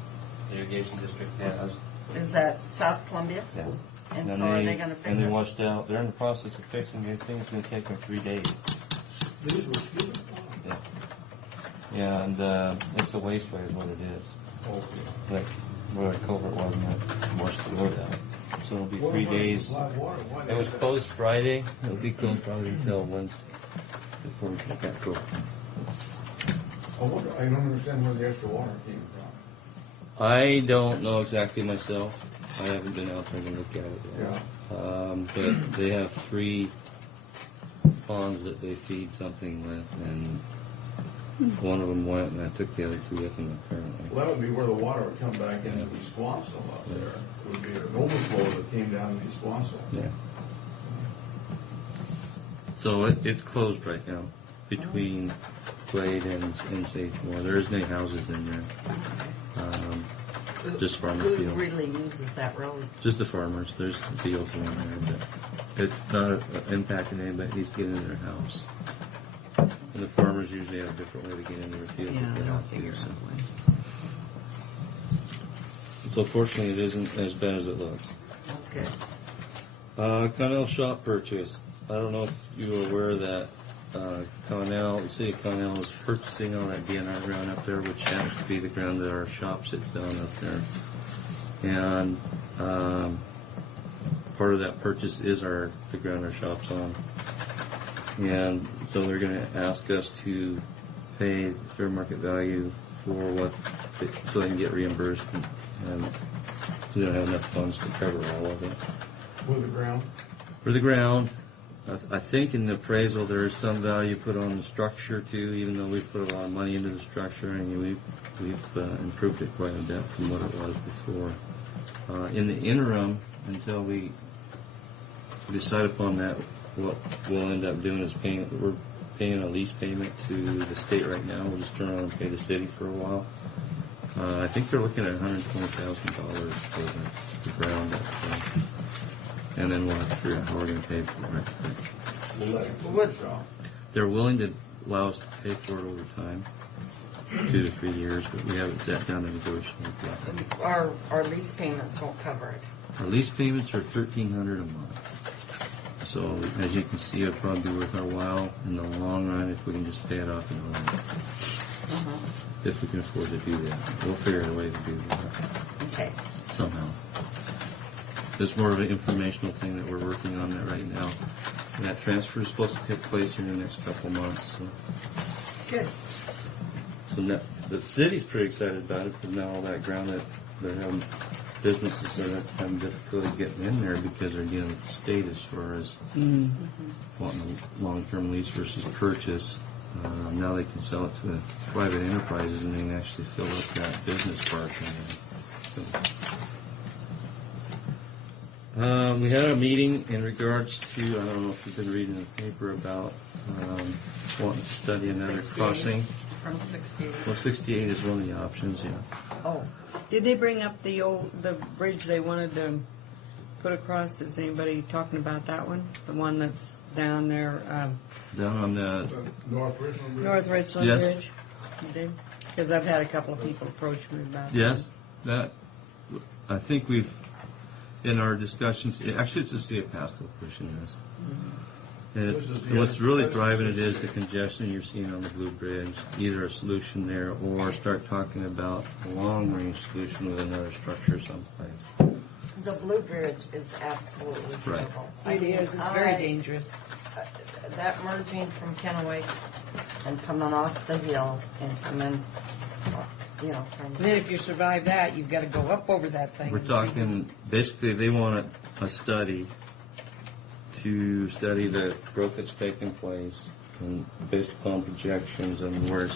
the irrigation district has. Is that South Columbia? Yeah. And then so are they gonna fix And they it? washed out. They're in the process of fixing it. I think it's going to take them 3 days. These were good. Yeah. Yeah, and it's a wasteway is what it is. Like where the culvert was and that washed the road out. So it'll be 3 days. It was closed Friday. It'll be closed probably until Wednesday before we get that go. I don't understand where the extra water came from. I don't know exactly myself. I haven't been out there to look at it yet. But they have 3 ponds that they feed something with, and one of them went, and I took the other 2 with them apparently. Well, that would be where the water would come back into Esquanso up there. It would be an overflow that came down to Esquanso. Yeah. So it's closed right now between Glade and Sagemore. There isn't any houses in there. Just farmer Who field. really uses that road? Just the farmers. There's fields along there, but it's not impacting anybody that needs to get into their house. And the farmers usually have a different way to get into their field. Yeah, if they they'll have to, figure so. out a way. So fortunately, it isn't as bad as it looks. Okay. Connell shop purchase. I don't know if you were aware that the city of Connell is purchasing all that DNR ground up there, which happens to be the ground that our shop sits on up there. And part of that purchase is the ground our shop's on. And so they're going to ask us to pay fair market value for so they can get reimbursed, and we don't have enough funds to cover all of it. With the ground? For the ground, I think in the appraisal there is some value put on the structure too, even though we've put a lot of money into the structure, and we've improved it quite a bit from what it was before. In the interim, until we decide upon that, what we'll end up doing is we're paying a lease payment to the state right now. We'll just turn around and pay the city for a while. I think they're looking at $120,000 for the ground up there. And then we'll have to figure out how we're going to pay for it. We'll let it go to the shop. They're willing to allow us to pay for it over time, 2 to 3 years, but we haven't sat down to negotiate yet. Our lease payments won't cover it. Our lease payments are $1,300 a month. So as you can see, it'll probably be worth our while in the long run if we can just pay it off in a month. if we can afford to do that. We'll figure a way to do that Okay. somehow. It's more of an informational thing that we're working on that right now. And that transfer is supposed to take place in the next couple months. So, Good. so now, the city's pretty excited about it, but now all that ground that they're having, businesses are having difficulty getting in there because they're dealing with the state as far as wanting a long-term lease versus purchase. Now they can sell it to the private enterprises and they can actually fill up that business park. We had a meeting in regards to, I don't know if you've been reading the paper about wanting to study another 68. crossing. From 68. Well, 68 is one of the options, yeah. Oh, did they bring up the bridge they wanted to put across? Is anybody talking about that one? The one that's down there, Down on the, North Richland Bridge? North Richland Yes. Bridge? You did? Because I've had a couple of people approach me about yes, that, I think we've, in our discussions, actually it's the city of Pasco pushing this. And what's really driving it is the congestion you're seeing on the Blue Bridge, either a solution there or start talking about a long-range solution with another structure someplace. The Blue Bridge is absolutely Right. terrible. It is. It's very dangerous. That merging from Kennewick and coming off the hill and coming, from. And then if you survive that, you've got to go up over that thing. We're and see talking, basically, they want a study to study the growth that's taking place and based upon projections and where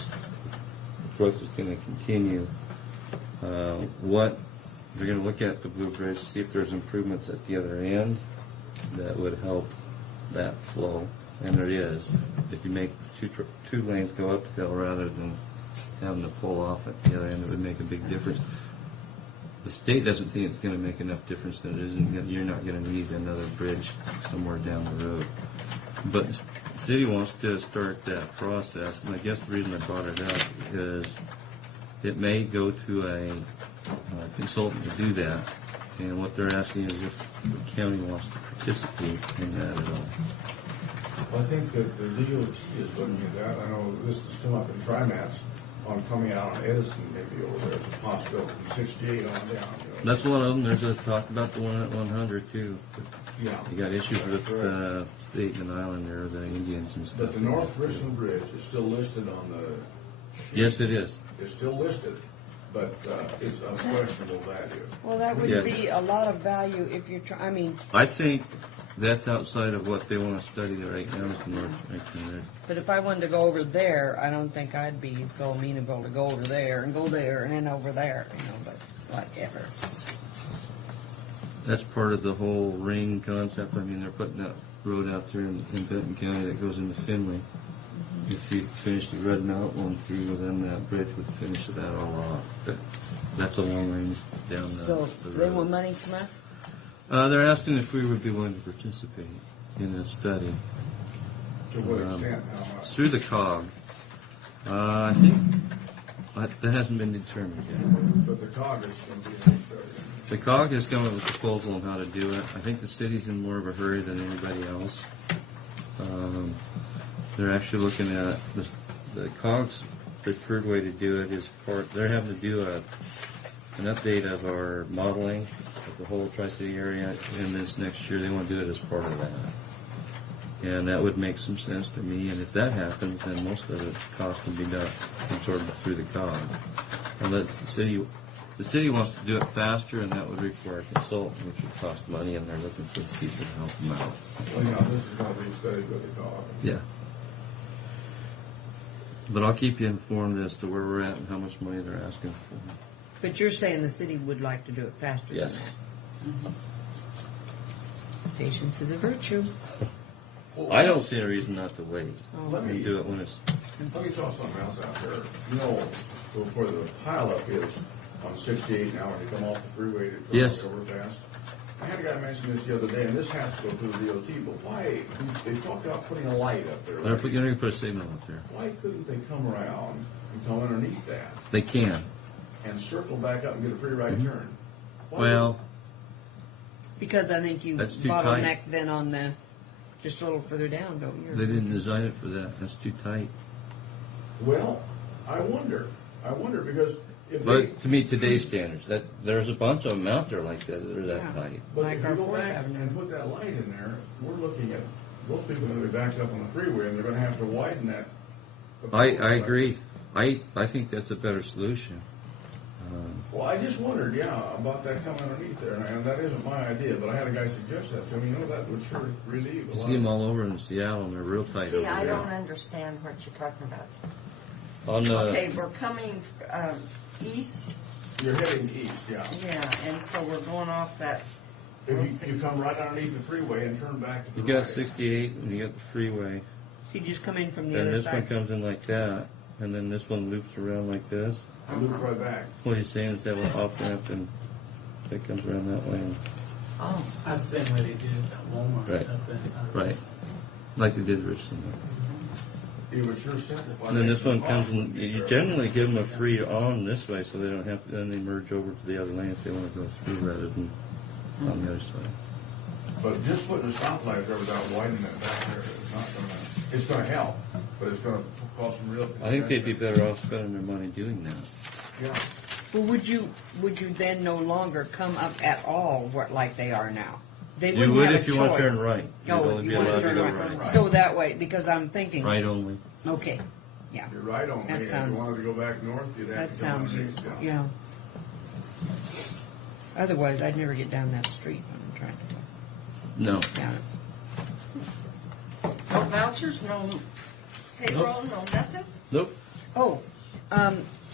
growth is going to continue. They're going to look at the Blue Bridge, see if there's improvements at the other end that would help that flow, and there is. If you make two lanes go up the hill rather than having to pull off at the other end, it would make a big difference. The state doesn't think it's going to make enough difference that it isn't. You're not going to need another bridge somewhere down the road. But the city wants to start that process, and I guess the reason I brought it up is it may go to a consultant to do that, and what they're asking is if the county wants to participate in that at all. Well, I think that the DOT is looking at that. I know this has come up in TriMats on coming out on Edison, maybe over there. It's a possibility. 68 on down. That's one of them. There's a talk about the one at 100 too. Yeah. You got issues with Dayton Island there, the Indians and stuff. But the North Richland Bridge is still listed on the sheet. Yes, it is. It's still listed, but it's unquestionable value. Well, that would Yes. be a lot of value if you're I think that's outside of what they want to study right now is the North Richland Bridge. but if I wanted to go over there, I don't think I'd be so amenable to go over there and go there and then over there, but whatever. That's part of the whole ring concept. I mean, they're putting that road out there in Benton County that goes into Finley. If you finish the Red Mountain one through, then that bridge would finish that all off. But that's a long range down the So the they road. want money from us? They're asking if we would be willing to participate in a study. To what extent? How much? Through the COG. I think that hasn't been determined yet. But the COG is going to be an issue. The COG has come up with a proposal on how to do it. I think the city's in more of a hurry than anybody else. They're actually looking at the COG's preferred way to do it is they're having to do an update of our modeling of the whole Tri-City area in this next year. They want to do it as part of that. And that would make some sense to me. And if that happens, then most of the cost can be done absorbed through the COG. Unless the city wants to do it faster, and that would require a consultant, which would cost money, and they're looking for people to help them out. Well, this is going to be studied with the COG. Yeah. But I'll keep you informed as to where we're at and how much money they're asking for. But you're saying the city would like to do it faster Yes. than that? Patience is a virtue. I don't see a reason not to wait. Let me Do it when it's. Let me throw something else out there. Where the pileup is on 68 now when you come off the freeway to come Yes. overpass. I had a guy mention this the other day, and this has to go through the DOT, but why, they talked about putting a light up there. They're going to put a signal up there. Why couldn't they come around and come underneath that They can. and circle back up and get a free right turn? Why Well, Because I think you That's too bottleneck tight. then on the, just a little further down, don't you? they didn't design it for that. That's too tight. Well, I wonder because if But to meet today's standards, that there's a bunch of them out there like that that are that Yeah. tight. But Like if our you go Fourth back Avenue. and put that light in there, we're looking at, those people are gonna be backed up on the freeway, and they're gonna have to widen that. I agree. I think that's a better solution. Well, I just wondered, about that coming underneath there, and that isn't my idea, but I had a guy suggest that to me, that would sure relieve a You lot. see them all over in Seattle, and they're real tight See, over I there. don't understand what you're talking about. On the Okay, we're coming east, You're heading east, yeah. and so we're going off that. If you come right underneath the freeway and turn back to you the got right. 68, and you got the freeway, So you just come in from the and other this one side. comes in like that, and then this one loops around like this. And loop right back. What he's saying is they have an off ramp, and it comes around that way. Oh, That's the same way they did at Walmart. Right. Up in, Right. Like they did Richland. It would sure simplify. And then this one things. comes in, you generally give them a free on this way so they don't have to, then they merge over to the other lane if they want to go through rather than on the other side. But just putting a stoplight there without widening that back there is not gonna, it's gonna help, but it's gonna cause some real. I think they'd be better off spending their money doing that. Yeah. Well, would you then no longer come up at all like they are now? They You wouldn't would have if a you want to choice. turn right. You'd Oh, only be you want allowed to to turn go right. right. So that way, because I'm thinking. Right only. Okay. Yeah. You're right on. That If sounds- you wanted to go back north, you'd have That to come sounds underneath. useful. Yeah. Otherwise, I'd never get down that street when I'm trying to No. go down it. no vouchers, no payroll, no nothing? Nope. Oh,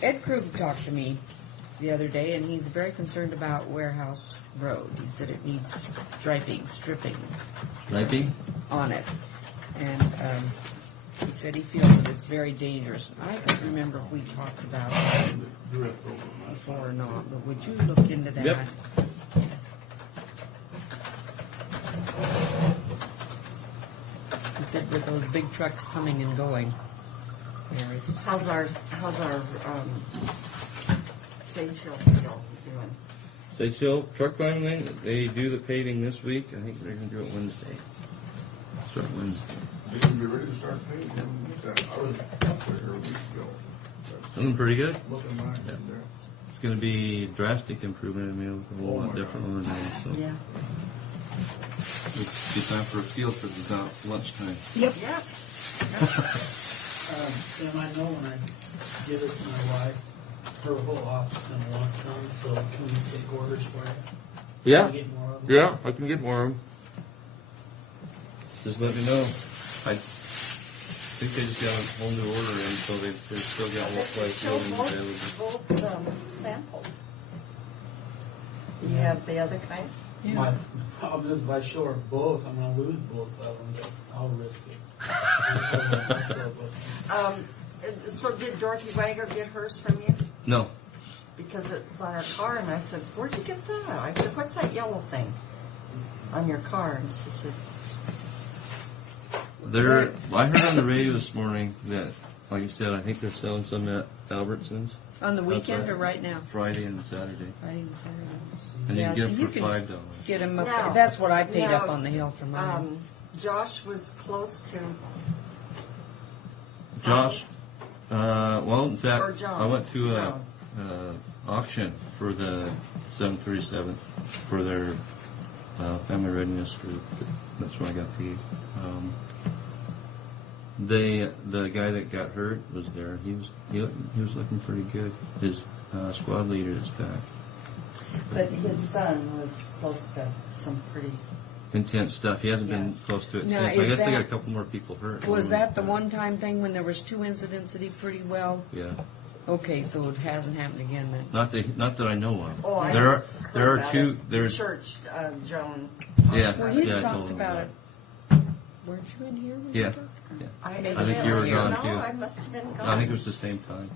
Ed Krug talked to me the other day, and he's very concerned about Warehouse Road. He said it needs stripping Maybe? on it. And he said he feels that it's very dangerous. I don't remember if we talked about it before or not, but would you look into that? Yep. He said with those big trucks coming and going, there it's How's our Sage Hill deal doing? Sage Hill truck line lane, they do the paving this week. I think they're going to do it Wednesday. Start Wednesday. They can be ready to start paying. I was up there a week ago. Looking pretty good. Looking nice Yeah. in there. It's going to be drastic improvement. I mean, it'll look a whole Oh, lot my different God. than it is. So yeah. it's time for a field trip about lunchtime. Yep. Yep. Sam, I know when I give it to my wife, her whole office is gonna want some, so can we take orders for it? Yeah. Can we get more of them? Yeah, I can get more of them. Just let me know. I think they just got a whole new order in, so they've still got quite a few of them available. Both samples. You have the other kind? My problem is if I show her both, I'm gonna lose both of them, but I'll risk it. So did Dorothy Wager get hers from you? No. Because it's on her car, and I said, where'd you get that? I said, what's that yellow thing on your car? And she said, I heard on the radio this morning that, like you said, I think they're selling some at Albertsons. On the weekend Outside. or right now? Friday and Saturday. Friday and Saturday. And Yeah, you can so get you them for can $5. Get them up. No. That's what I paid No. up on the hill for mine. Josh was close to, Josh, well, in Or fact, John. I went to a No. auction for the 737 for their family readiness group. That's where I got these. The guy that got hurt was there. He was looking pretty good. His squad leader is back. but his son was close to some pretty, Intense stuff. He hasn't been close to it Now, since. I is guess they that- got a couple more people hurt. Was that the one-time thing when there was 2 incidents that he pretty well? Yeah. Okay, so it hasn't happened again then. Not that I know of. oh, I there just are heard there are about two. it. There's Church, Joan. yeah. Well, you yeah, I told talked him about it. Weren't you in here? when Yeah. you talked? Yeah. I think you were gone, no, too. I must have been gone. I think it was the same time.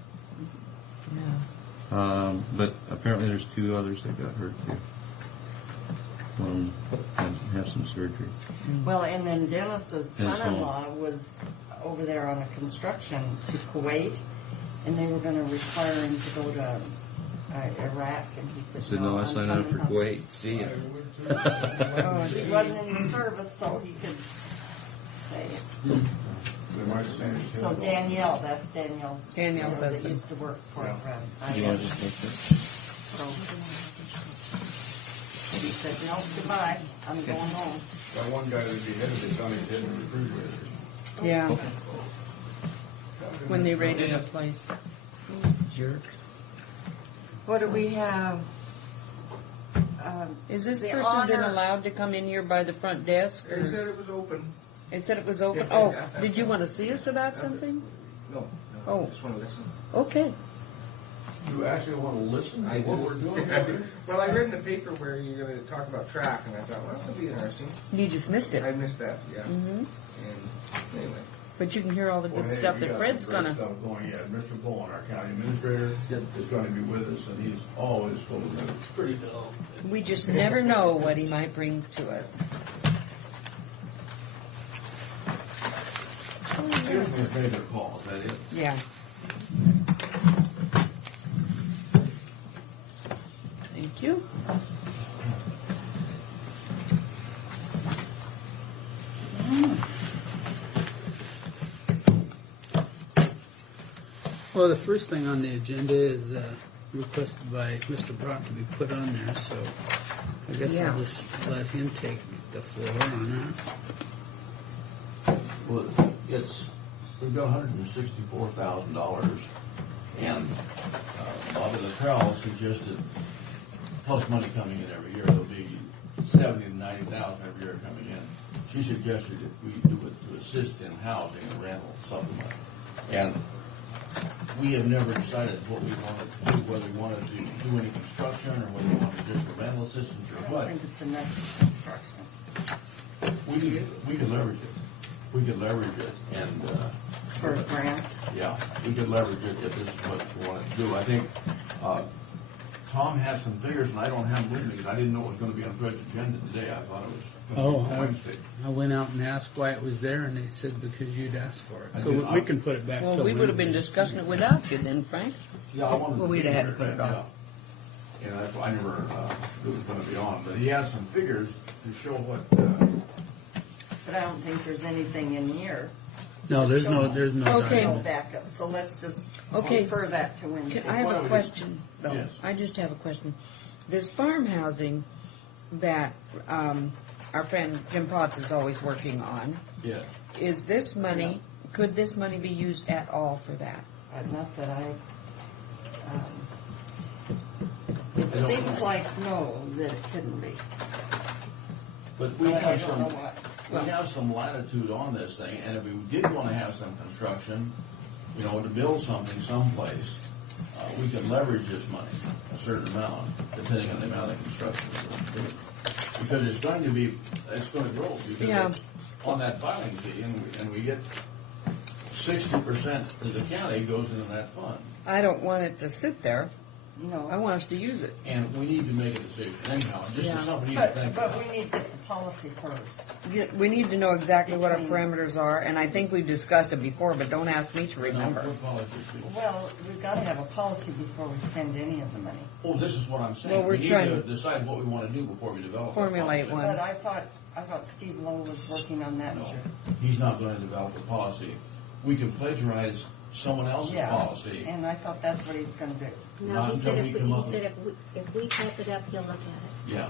Yeah. But apparently there's 2 others that got hurt too. One have some surgery. Well, and then Dennis's And his son-in-law was over there on a construction to Kuwait, and they were going to require him to go to Iraq, and he said, I said, no, I I'm signed up for coming home." Kuwait. See ya. Oh, he wasn't in the service, so he could say it. They might say it's So him. Danielle, that's Danielle's. Danielle says that used to work for, Yeah. You want to just take this? So he said, no, goodbye, I'm going home. That one guy that beheaded his son, he's hidden in the refrigerator. Yeah. When they raided a place. These jerks. What do we have? Is this The person been honor- allowed to come in here by the front desk? They said it was open. They said it was open? Oh, did you want to see us about something? No, Oh. just want to listen. Okay. You actually want to listen to I what do. we're doing here? Well, I read in the paper where you're going to talk about track, and I thought, well, that'll be interesting. You just missed it. I missed that, yeah. Mm-hmm. And anyway, But you can hear all the Well, good hey, stuff we that got Fred's some great gonna. stuff going. Yeah, Mr. Bowen, our county administrator, is going to be with us, and he's always full of news. Pretty dull. We just never know what he might bring to us. Give me a favorite call, is that it? Yeah. Thank you. Well, the first thing on the agenda is requested by Mr. Brock to be put on there, so I guess Yeah. I'll just let him take the floor on that. Well, we've got $164,000, and Bobby Luttrell suggested, plus money coming in every year, there'll be $70,000 to $90,000 every year coming in. She suggested that we do it to assist in housing and rental supplement. And we have never decided what we wanted to do, whether we wanted to do any construction or whether we wanted just the rental assistance or I what. think it's enough construction. We could leverage it. We could leverage it, and For grants. yeah, we could leverage it if this is what we wanted to do. I think Tom has some figures, and I don't have them with me because I didn't know it was going to be on Fred's agenda today. I thought it was going to be on Wednesday. I went out and asked why it was there, and they said because you'd asked for it. I So did. we can put it back Well, till we would have been Wednesday. discussing it without you then, Frank. Yeah, I wanted Well, to we'd be have had to here, put it on. yeah. And that's why I never knew it was going to be on. But he has some figures to show what. But I don't think there's anything in here. No, there's no Okay. No document. backup, so let's just Okay. refer that to Wednesday. I have a question, though. Yes. I just have a question. This farm housing that our friend Jim Potts is always working on, Yeah. is this money, could this money be used at all for that? Not that it seems like no, that it couldn't be. But we But I have don't some. know what. We have some latitude on this thing, and if we did want to have some construction, to build something someplace, we can leverage this money, a certain amount, depending on the amount of construction we're going to do. Because it's going to grow, because Yeah. it's on that filing fee, and we get 60% of the county goes into that fund. I don't want it to sit there. No. I want us to use it. And we need to make a decision anyhow, this Yeah. is something you need to think But about. we need to get the policy first. We need to know exactly what our Between- parameters are, and I think we've discussed it before, but don't ask me to No, remember. what politics do? Well, we've got to have a policy before we spend any of the money. Oh, this is what I'm saying. Well, we're We need trying to to decide what we want to do before we develop. that formulate policy. one. But I thought Steve Lowe was working on that. No, he's not going to develop a policy. We can plagiarize someone else's Yeah, policy. and I thought that's what he's going to do. Not No, he until said we if come he up said if we type it up, he'll look at it. Yeah,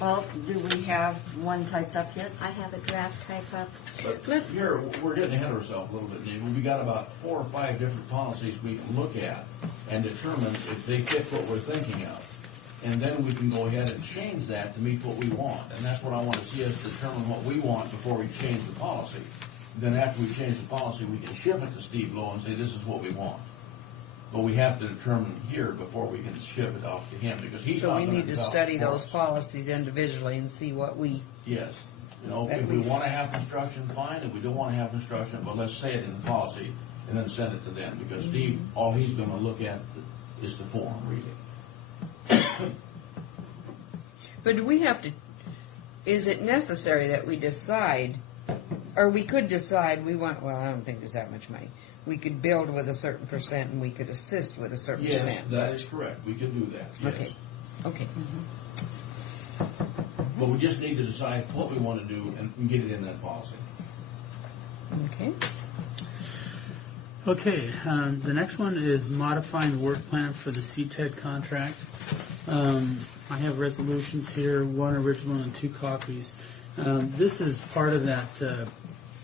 Well, do we have one typed up yet? I have a draft type up. but here, we're getting ahead of ourselves a little bit, Dave. We got about 4 or 5 different policies we can look at and determine if they fit what we're thinking of. And then we can go ahead and change that to meet what we want. And that's what I want to see us determine what we want before we change the policy. Then after we change the policy, we can ship it to Steve Lowe and say, this is what we want. But we have to determine here before we can ship it off to him, because he's So not we going need to develop study it for those us. policies individually and see what we, Yes. At If we least. want to have construction, fine. If we don't want to have construction, but let's say it in the policy and then send it to them, because Steve, all he's going to look at is the form, really. but do we have to, is it necessary that we decide, or we could decide we want, well, I don't think there's that much money. We could build with a certain percent and we could assist with a certain Yes, percent. that is correct. We can do that, yes. Okay. Okay. But we just need to decide what we want to do and get it in that policy. Okay. Okay, the next one is modifying the work plan for the CTED contract. I have resolutions here, one original and 2 copies. This is part of that.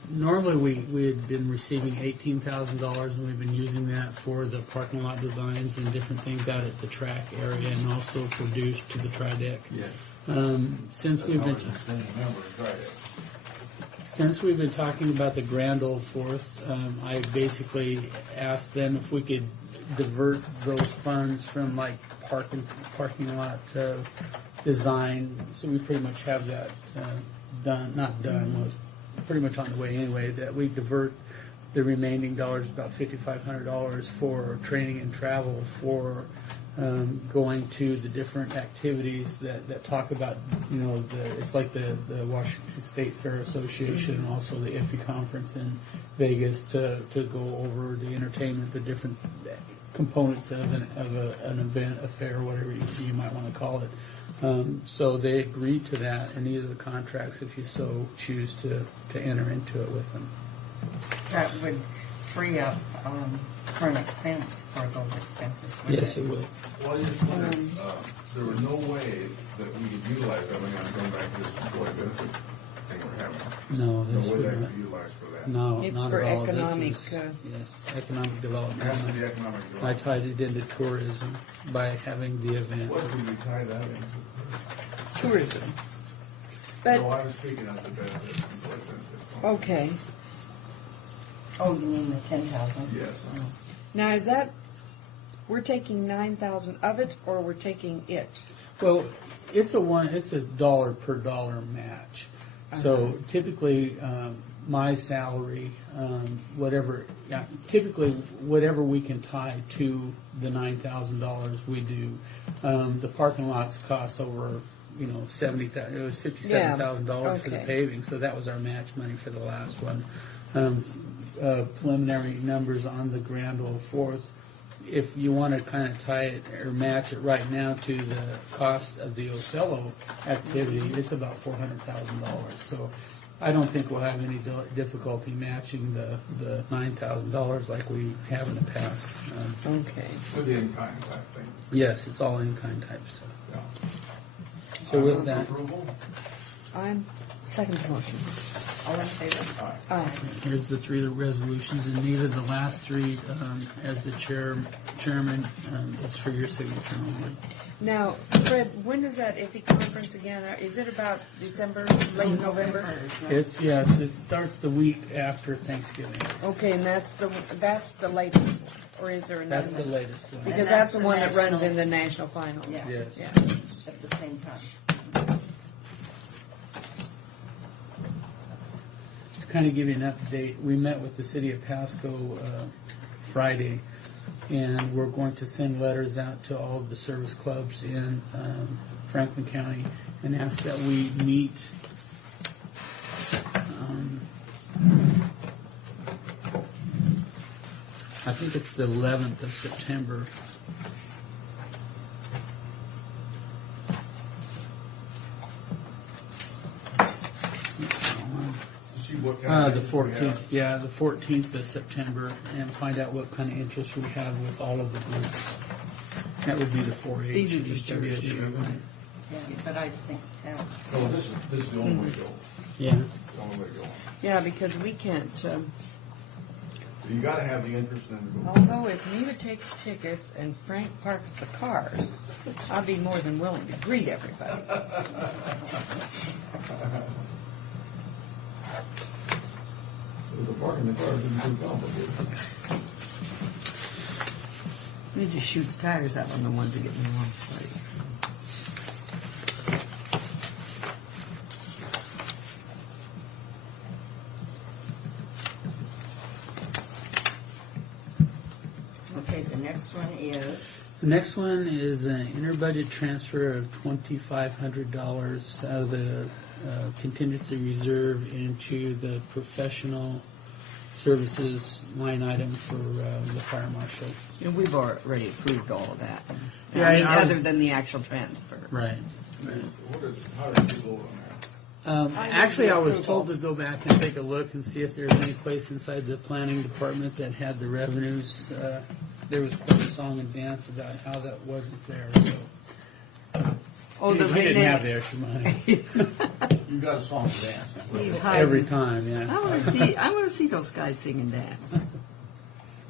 Normally, we had been receiving $18,000, and we've been using that for the parking lot designs and different things out at the track area, and also for dues to the tri-deck. Yes. Since That's we've been always a thing, remember, try it. since we've been talking about the Grand Ole Fourth, I basically asked them if we could divert those funds from like parking lot design. So we pretty much have that done. Not done. Well, it's pretty much on the way anyway. That we divert the remaining dollars, about $5,500, for training and travel for going to the different activities that talk about, you know, it's like the Washington State Fair Association and also the IFFE conference in Vegas to go over the entertainment, the different components of an event, a fair, whatever you might want to call it. So they agreed to that, and these are the contracts if you so choose to enter into it with them. That would free up current expense for those expenses. Yes, it will. Well, I just wondered, there was no way that we could utilize that. I'm going back to this employee benefit thing we're having. No, No this way would that not. could be utilized for that. No, It's not for at all. economic, This is, yes, economic It development. has to be economic I development. tied it into tourism by having the event. What did we tie that into? Tourism. But, No, I was speaking of the benefits, employee benefits. okay. Oh, you mean the 10,000? Yes. Now, is that, we're taking 9,000 of it, or we're taking it? Well, it's a dollar per dollar match. So typically, my salary, typically whatever we can tie to the $9,000, we do. The parking lots cost over, you know, $70,000. It was $57,000 for the okay. paving, so that was our match money for the last one. Preliminary numbers on the Grand Ole Fourth. If you want to kind of tie it or match it right now to the cost of the Ocello activity, it's about $400,000. So I don't think we'll have any difficulty matching the $9,000 like we have in the past. Okay. With the in-kind type thing. Yes, it's all in-kind type stuff. Yeah. So I with move that, approval? I'm second motion. All in favor? Aye. here's the 3 resolutions, and these are the last 3 as the chairman. It's for your signature only. Now, Fred, when is that IFFE conference again? Is it about December, late November? It starts the week after Thanksgiving. Okay, and that's the latest one, or is there another That's the one? latest one. Because And that's that's the the one that runs national- in the national final. Yeah. Yes. Yeah. At the same time. To kind of give you an update, we met with the city of Pasco Friday, and we're going to send letters out to all of the service clubs in Franklin County and ask that we meet I think it's the 11th of September. To see what kind of The interest we 14th, have. yeah, the 14th of September, and find out what kind of interest we have with all of the groups. That would be the 4-H. These are just and yours, WSU. right? Yeah, but I think that's. Oh, this is the only way to go. Yeah. The only way to go. Yeah, because we can't, You gotta have the interest in the group. although if Neva takes tickets and Frank parks the cars, I'd be more than willing to greet everybody. The parking the cars isn't too complicated. They just shoot the tires out on the ones that get in the wrong place. Okay, the next one is, The next one is an interbudget transfer of $2,500 out of the contingency reserve into the professional services line item for the fire marshal. And we've already approved all of that. Yeah, I mean, I was- other than the actual transfer. Right. How does you vote on Actually, I was told to go back and take a look and see if there's any place inside the planning department that had the revenues. There was quite a song and dance about how that wasn't there. So. Oh, he didn't have the extra money. You got a song and dance. He's hiding. Every time, yeah. I want to see those guys sing and dance.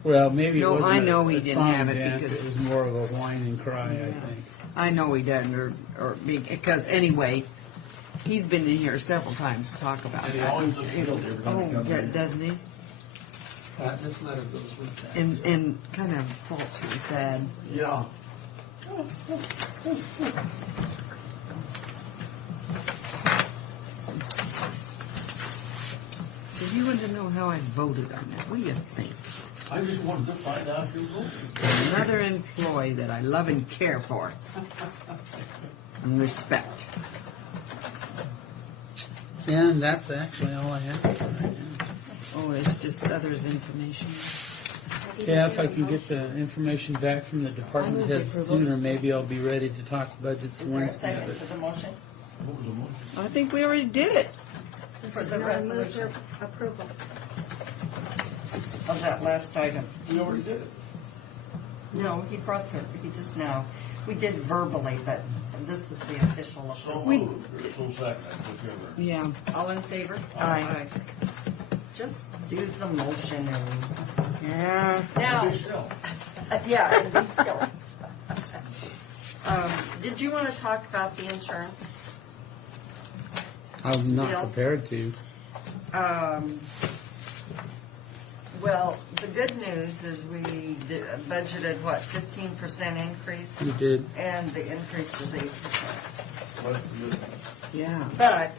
Well, maybe No, it wasn't I know a he didn't song have and it dance. because- It was more of a whine and cry, I think. I know he doesn't, because anyway, he's been in here several times to talk about And he that. always looks guilty every time he comes in. Doesn't he? This letter goes with that. And kind of falsely sad. Yeah. So you want to know how I voted on that? What do you think? I just wanted to find out who voted. Another employee that I love and care for. And respect. And that's actually all I have for right now. Oh, it's just others' information. Yeah, if I can get the information back from the department I move heads the approval. sooner, maybe I'll be ready to talk budgets Is there a Wednesday. second but- for the motion? What was the motion? I think we already did it. For the Now I move resolution for approval. of that last item? We already did it. No, he brought he just now. We did verbally, but this is the official So approval. moved, or so second, whichever. Yeah. All in favor? Aye. Just do the motion and, Yeah. now, Be still. yeah, and be still. Did you want to talk about the insurance? I'm not Bill? prepared to. Well, the good news is we budgeted, what, 15% increase? You did. And the increase was 8%. Let's do it. Yeah. But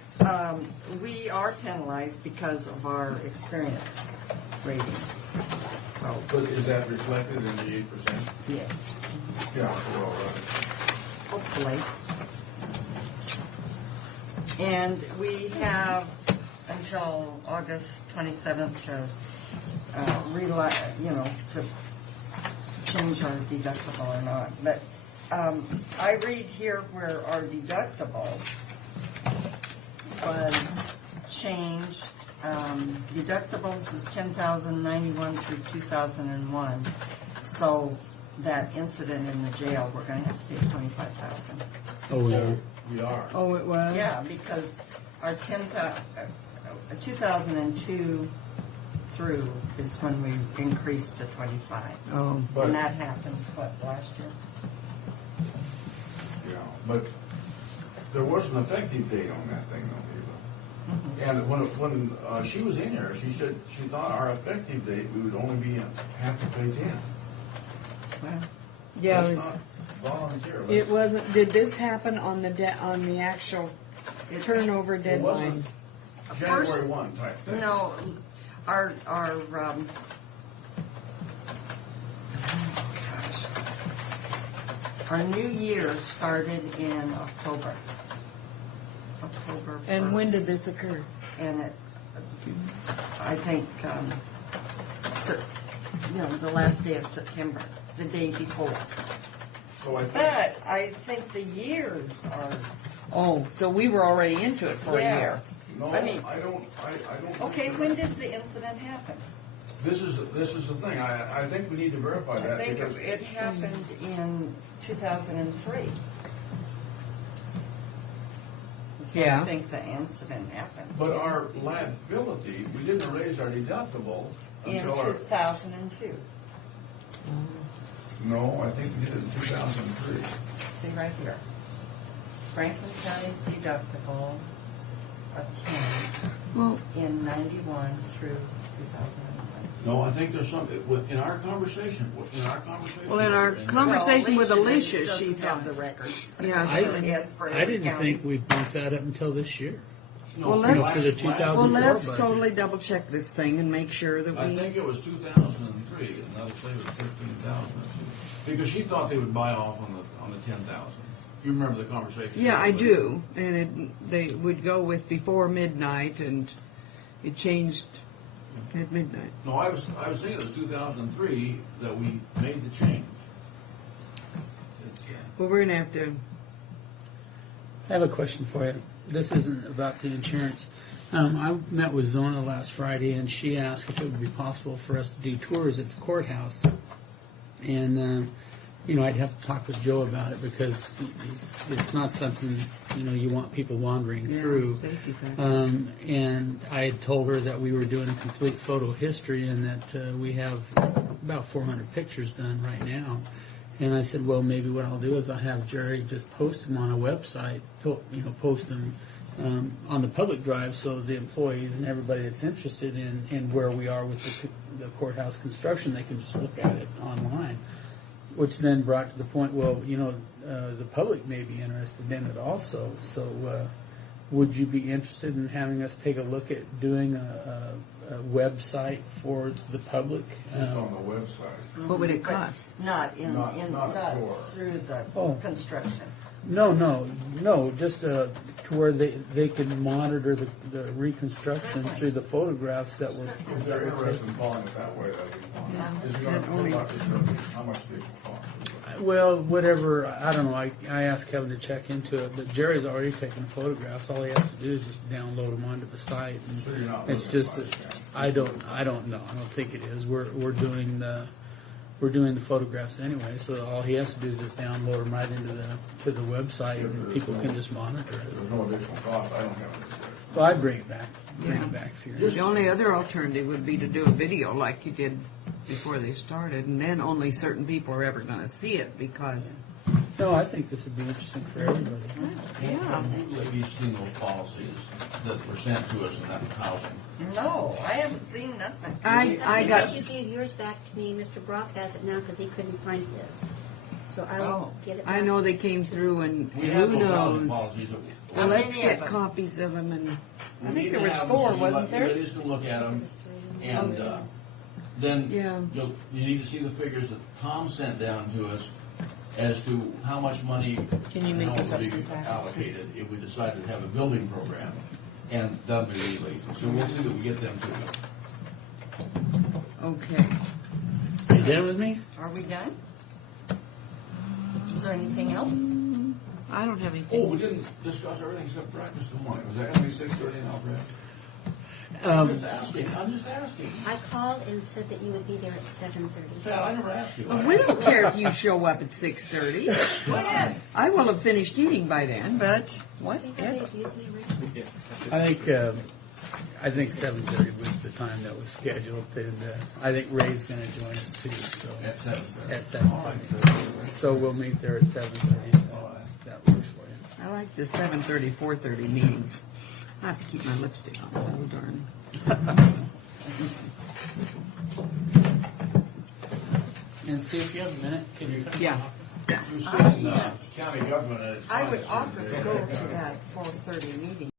we are penalized because of our experience rating. So, But is that reflected in the 8%? yes, Yeah, so we're all right. hopefully. And we have until August 27th to to change our deductible or not. But I read here where our deductible was changed. Deductibles was $10,091 through 2001. So that incident in the jail, we're going to have to pay $25,000. Oh, yeah. We are. Oh, it was? Yeah, because our 2002 through is when we increased to 25. Oh. And that happened, what, last year? Yeah, but there was an effective date on that thing, though, Eva. And when she was in here, she said she thought our effective date, we would only have to pay 10. Well, Yeah. That's not volunteer. It wasn't. Did this happen on the actual turnover It deadline? wasn't January 1 type thing. no, our our new year started in October. October 1st. And when did this occur? And I think, the last day of September, the day before. So I think, But I think the years are, Oh, so we were already into it for Yeah. a year. no, I mean- I don't. okay, when did the incident happen? This is the thing. I think we need to verify I that think because it happened in 2003. That's when Yeah. I think the incident happened. But our liability, we didn't raise our deductible In until our. 2002. No, I think we did it in 2003. See right here. Franklin County's deductible of 10 Well, in 91 through 2001. No, I think there's some, in our conversation. Well, in our conversation with Alicia, she doesn't have thought. the records. Yeah, I- sure. Ed for I didn't county. think we bumped that up until this year. No, Well, let's- for the 2004 Well, let's budget. totally double check this thing and make sure that I we. think it was 2003, and that'll say it was 15,000. Because she thought they would buy off on the 10,000. You remember the conversation? Yeah, I do, and they would go with before midnight, and it changed at midnight. No, I was thinking it was 2003 that we made the change. Well, we're gonna have to. I have a question for you. this isn't about the insurance. I met with Zona last Friday, and she asked if it would be possible for us to do tours at the courthouse. And, I'd have to talk with Joe about it because it's not something, you want people wandering through. Safety factor. And I had told her that we were doing a complete photo history and that we have about 400 pictures done right now. And I said, well, maybe what I'll do is I'll have Jerry just post them on a website, post them on the public drive so the employees and everybody that's interested in where we are with the courthouse construction, they can just look at it online. Which then brought to the point, well, the public may be interested in it also. So would you be interested in having us take a look at doing a website for the public? Just on the website. What would it cost? Not Not for. through the construction. No, just to where they can monitor the reconstruction through the photographs that were. If they're interested in calling it that way, that'd be fine. Is it gonna, how much do it cost? Well, whatever, I don't know, I asked Kevin to check into it, but Jerry's already taken photographs. All he has to do is just download them onto the site. And So you're not it's looking just at that, it. I don't know. I don't think it is. We're doing the photographs anyway, so all he has to do is just download them right into the website, and people can just monitor it. There's no additional cost, I don't have to do that. Well, I'd bring it back. Bring it back if you're. The only other alternative would be to do a video like you did before they started, and then only certain people are ever going to see it because. No, I think this would be interesting for everybody. Yeah. Have you seen those policies that were sent to us in that housing? No, I haven't seen nothing. I got. You gave yours back to me. Mr. Brock has it now because he couldn't find his. So I will get it back. I know they came through, and We have who those housing knows? policies. Well, let's many of get them? copies of them and. I think there was 4, wasn't there? Ladies can look at them, and then Yeah. you need to see the figures that Tom sent down to us as to how much money Can you make would us up be some packets? allocated if we decided to have a building program and done immediately. So we'll see that we get them to you. Okay. You done with me? Are we done? Is there anything else? I don't have anything. Oh, we didn't discuss everything except breakfast this morning. Was that going to be 6:30 now, Brad? I'm just asking. I called and said that you would be there at 7:30. Sal, I never asked you. Well, we don't care if you show up at 6:30. Go ahead. I will have finished eating by then, but See how whatever. they've used me, Rick? I think 7:30 was the time that was scheduled, and I think Ray's going to join us too. So At 7:30. at 7:30. So we'll meet there at 7:30. That works for you. I like the 7:30, 4:30 meetings. I have to keep my lipstick on. Oh, darn. And see if you have a minute. Can you come? Yeah. Yeah. You've seen county government at its I would finest offer here to today. go to that 4:30 meeting.